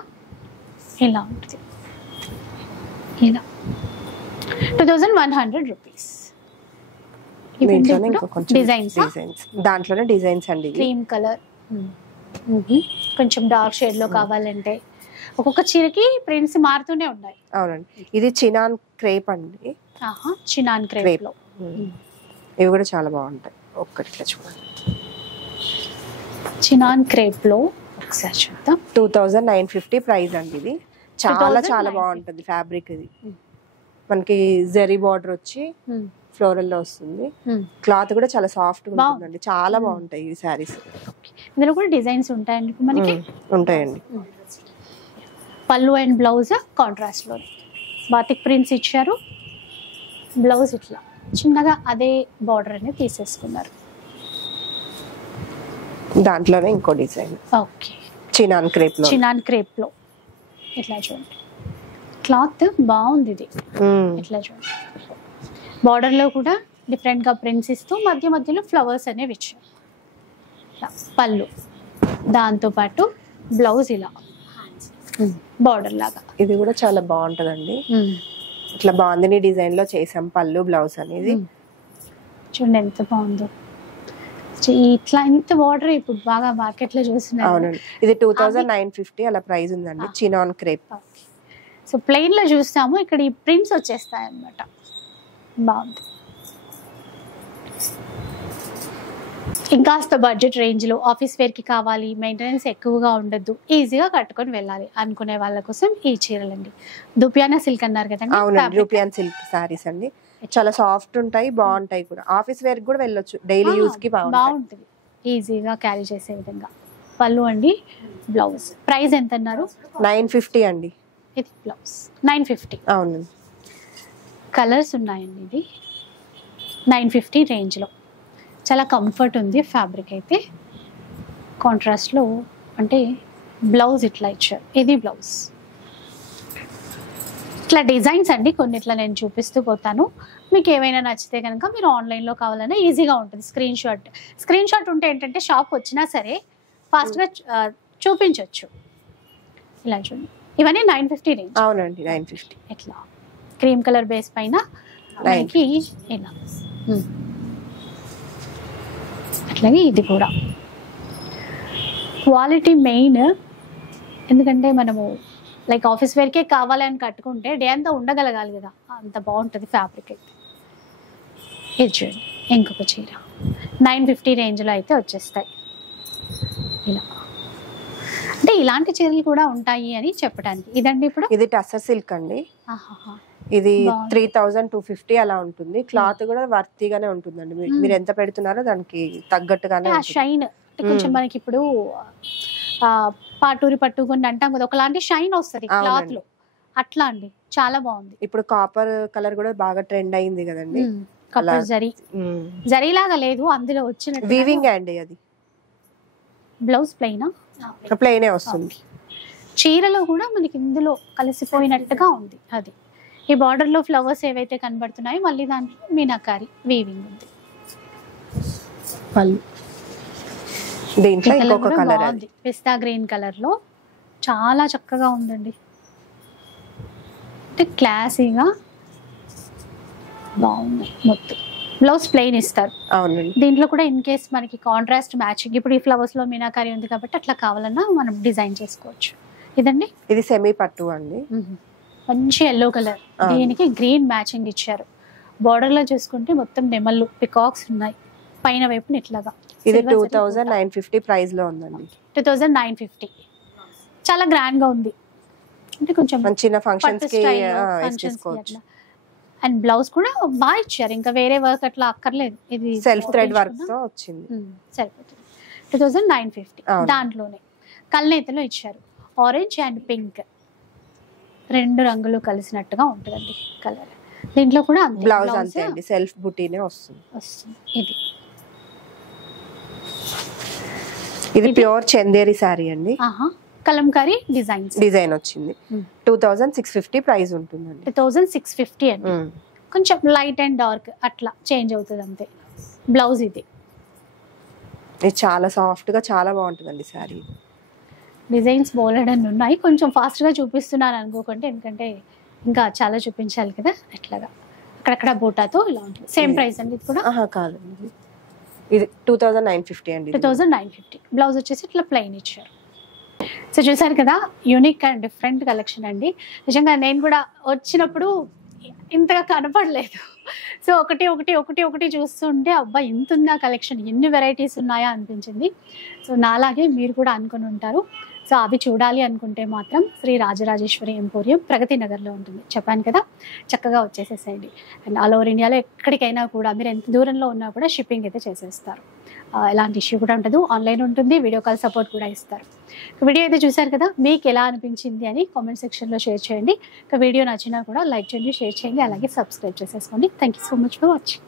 ఇలా ఉంటుంది, ఇలా 2100 రూపీస్. డిజైన్స్ దాంట్లోనే డిజైన్స్ అండి. క్రీమ్ కలర్, కొంచెం డార్క్ షేడ్ లో కావాలంటే ఒక్కొక్క చీరకి ప్రింట్స్ మారుతూనే ఉన్నాయి. అవునండి, ఇది చినాన్ క్రేప్ అండి. చినాన్ క్రేప్ లో ఇవి కూడా చాలా బాగుంటాయి. ఒక్కటి ఇట్లా చూడండి, చినాన్ క్రేప్ లో ఒకసారి చూద్దాం. 2950 ప్రైస్ అండి. ఇది చాలా చాలా బాగుంటుంది ఫ్యాబ్రిక్. ఇది మనకి జరీ బార్డర్ వచ్చి ఫ్లోరల్ లో వస్తుంది. క్లాత్ కూడా చాలా సాఫ్ట్ ఉంటుందండి, చాలా బాగుంటాయి ఈ శారీస్. ఇందులో కూడా డిజైన్స్ ఉంటాయండి మనకి. ఉంటాయండి. పళ్ళు అండ్ బ్లౌజ్ కాంట్రాస్ట్ లో బాతిక్ ప్రింట్స్ ఇచ్చారు. బ్లౌజ్ ఇట్లా చిన్నగా అదే బార్డర్ అనేది తీసేసుకున్నారు. దాంట్లోనే ఇంకో డిజైన్ ఓకే, చినాన్ క్రేప్ లో. చినాన్ క్రేప్ లో ఇట్లా చూడండి, క్లాత్ బాగుంది ఇది. ఇట్లా చూడండి, బార్డర్ లో కూడా డిఫరెంట్ గా ప్రింట్స్ ఇస్తూ మధ్య మధ్యలో ఫ్లవర్స్ అనేవి ఇచ్చారు. పళ్ళు, దాంతో పాటు బ్లౌజ్ ఇలా బార్డర్ లాగా. ఇది కూడా చాలా బాగుంటదండి. ఇట్లా బాందిని డిజైన్ లో చేసాం పళ్ళు బ్లౌజ్ అనేది. చూడండి ఎంత బాగుందో. ఇట్లా ఇంత బార్డర్ ఇప్పుడు బాగా మార్కెట్ లో చూస్తున్నాను. అవునండి, ఇది 2950 అలా ప్రైస్ ఉందండి, చినాన్ క్రేప్. సో ప్లెయిన్ లో చూస్తాము, ఇక్కడ ఈ ప్రింట్స్ వచ్చేస్తాయి అన్నమాట. బాగుంది. ఇంకాస్త బడ్జెట్ రేంజ్ లో ఆఫీస్ వేర్ కి కావాలి, మెయింటెనెన్స్ ఎక్కువగా ఉండద్దు, ఈజీగా కట్టుకొని వెళ్ళాలి అనుకునే వాళ్ళ కోసం ఈ చీరలండి. దుపియానా సిల్క్ అన్నారు కదండి. అవునండి, దుపియానా సిల్క్ సారీస్ అండి, చాలా సాఫ్ట్ ఉంటాయి, బాగుంటాయి కూడా. ఆఫీస్ వేర్ కూడా వెళ్ళొచ్చు, డైలీ యూస్ కి బాగుంటుంది, ఈజీగా క్యారీ చేసే విధంగా. పళ్ళు అండి, బ్లౌజ్ ప్రైస్ ఎంత అన్నారు? 950 అండి. ఇది బ్లౌజ్ 950. అవునండి. కలర్స్ ఉన్నాయండి, ఇది 950 రేంజ్ లో. చాలా కంఫర్ట్ ఉంది ఫ్యాబ్రిక్ అయితే. కాంట్రాస్ట్లో అంటే బ్లౌజ్ ఇట్లా ఇచ్చారు, ఇది బ్లౌజ్. ఇట్లా డిజైన్స్ అండి కొన్ని, ఇట్లా నేను చూపిస్తూ పోతాను. మీకు ఏమైనా నచ్చితే కనుక మీరు ఆన్లైన్లో కావాలన్నా ఈజీగా ఉంటుంది. స్క్రీన్ షాట్ ఉంటే ఏంటంటే షాప్ వచ్చినా సరే ఫాస్ట్గా చూపించవచ్చు. ఇలా చూడండి, ఇవన్నీ 950 రేంజ్. అవునండి, 950. ఇట్లా క్రీమ్ కలర్ బేస్ పైన మనకి ఇలా. అట్లాగే ఇది కూడా క్వాలిటీ మెయిన్. ఎందుకంటే మనము లైక్ ఆఫీస్ వేర్కే కావాలి అని కట్టుకుంటే డే అంతా ఉండగలగాలి కదా, అంత బాగుంటుంది ఫ్యాబ్రిక్ అయితే. ఇది చూడండి, ఇంకొక చీర 950 రేంజ్లో అయితే వచ్చేస్తాయి. ఇలా అంటే ఇలాంటి చీరలు కూడా ఉంటాయి అని చెప్పడానికి. ఇదండి ఇప్పుడు ఇది టస్సర్ సిల్క్ అండి. ఇది 3250 అలా ఉంటుంది. క్లాత్ కూడా వర్తీగానే ఉంటుందండి, మీరు ఎంత పెడుతున్నారో దానికి తగ్గట్టుగానే. షైన్ కొంచెం మనకి ఇప్పుడు పాటూరి పట్టు కొన్ని అంటాం కదా, ఒకలాంటి షైన్ వస్తుంది క్లాత్ లో, అట్లా అండి చాలా బాగుంది. ఇప్పుడు కాపర్ కలర్ కూడా బాగా ట్రెండ్ అయింది కదండి. కాపర్ జరీలాగా లేదు, అందులో వచ్చిన వీవింగ్ అండి. అది బ్లౌజ్ ప్లెయినా? ప్లెయినే వస్తుంది. చీరలో కూడా మనకి ఇందులో కలిసిపోయినట్టుగా ఉంది. అది ఈ బార్డర్ లో ఫ్లవర్స్ ఏవైతే కనబడుతున్నాయో మళ్ళీ దాంట్లో మీనాకారి వీవింగ్ ఉంది. దీంట్లో ఇంకొక కలర్ అది పిస్తా గ్రీన్ కలర్ లో చాలా చక్కగా ఉందండి. అంటే క్లాసీగా బాగుంది. మొత్తం బ్లౌజ్ ప్లెయిన్ ఇస్తారు. అవునండి. దీంట్లో కూడా ఇన్ కేస్ మనకి కాంట్రాస్ట్ మ్యాచింగ్, ఇప్పుడు ఈ ఫ్లవర్స్ లో మీనాకారి ఉంది కాబట్టి అట్లా కావాలన్నా మనం డిజైన్ చేసుకోవచ్చు. ఇదండి, ఇది సెమీ పట్టు అండి, మంచి ఎల్లో కలర్, దీనికి గ్రీన్ మ్యాచింగ్ ఇచ్చారు. బార్డర్ లో చూసుకుంటే మొత్తం నెమళ్ళు పికాక్స్ ఉన్నాయి పైన వైపున ఇట్లాగా. ఇది 2950 ప్రైస్ లో ఉందండి. 2950 చాలా గ్రాండ్ గా ఉంది. అంటే కొంచెం చిన్న ఫంక్షన్స్ కి వేసుకోవచ్చు. అండ్ బ్లౌజ్ కూడా బాగా ఇచ్చారు, ఇంకా వేరే వర్క్ అట్లా అక్కర్లేదు. ఇది సెల్ఫ్ థ్రెడ్ వర్క్ తో వచ్చింది, సరిపోతుంది. 2950 దాంట్లోనే కల్నేతలో ఇచ్చారు. ఆరెంజ్ అండ్ పింక్ రెండు రంగులు కలిసినట్టుగా ఉంటుందండి కలర్. దీంట్లో కూడా బ్లౌజ్ అంతే అండి, సెల్ఫ్ బుటీనే వస్తుంది. ఇది ప్యూర్ చందేరి సారీ అండి, కలంకారీ డిజైన్ వచ్చింది. 2650 ప్రైస్ ఉంటుందండి. 2650 అండి. కొంచెం లైట్ అండ్ డార్క్ అట్లా చేంజ్ అవుతుంది అంతే. బ్లౌజ్ ఇది చాలా సాఫ్ట్ గా చాలా బాగుంటుందండి సారీ. డిజైన్స్ బోలెడన్ని ఉన్నాయి, కొంచెం ఫాస్ట్ గా చూపిస్తున్నాను అనుకోకండి, ఎందుకంటే ఇంకా చాలా చూపించాలి కదా. అట్లాగా అక్కడక్కడ బోటాతో ఇలా ఉంటుంది. సేమ్ ప్రైస్ అండి ఇది కూడా? కాదండి, ఇది 2950 అండి. 2950. బ్లౌజ్ వచ్చేసి ఇట్లా ప్లెయిన్ ఇచ్చారు. సో చూసారు కదా, యూనిక్ అండ్ డిఫరెంట్ కలెక్షన్ అండి. నిజంగా నేను కూడా వచ్చినప్పుడు ఇంతగా కనపడలేదు. సో ఒకటి ఒకటి ఒకటి ఒకటి చూస్తుంటే అబ్బా ఇంత ఉందా కలెక్షన్, ఎన్ని వెరైటీస్ ఉన్నాయా అనిపించింది. సో నాలాగే మీరు కూడా అనుకుని ఉంటారు. సో అవి చూడాలి అనుకుంటే మాత్రం శ్రీ రాజరాజేశ్వరి ఎంపోరియం ప్రగతి నగర్లో ఉంటుంది. చెప్పాను కదా, చక్కగా వచ్చేసేసేయండి. అండ్ ఆల్ ఓవర్ ఇండియాలో ఎక్కడికైనా కూడా మీరు ఎంత దూరంలో ఉన్నా కూడా షిప్పింగ్ అయితే చేసేస్తారు. ఎలాంటి ఇష్యూ కూడా ఉండదు. ఆన్లైన్ ఉంటుంది, వీడియో కాల్ సపోర్ట్ కూడా ఇస్తారు. వీడియో అయితే చూసారు కదా, మీకు ఎలా అనిపించింది అని కామెంట్ సెక్షన్లో షేర్ చేయండి. వీడియో నచ్చినా కూడా లైక్ చేయండి, షేర్ చేయండి, అలాగే సబ్స్క్రైబ్ చేసేసుకోండి. Thank you so much for watching.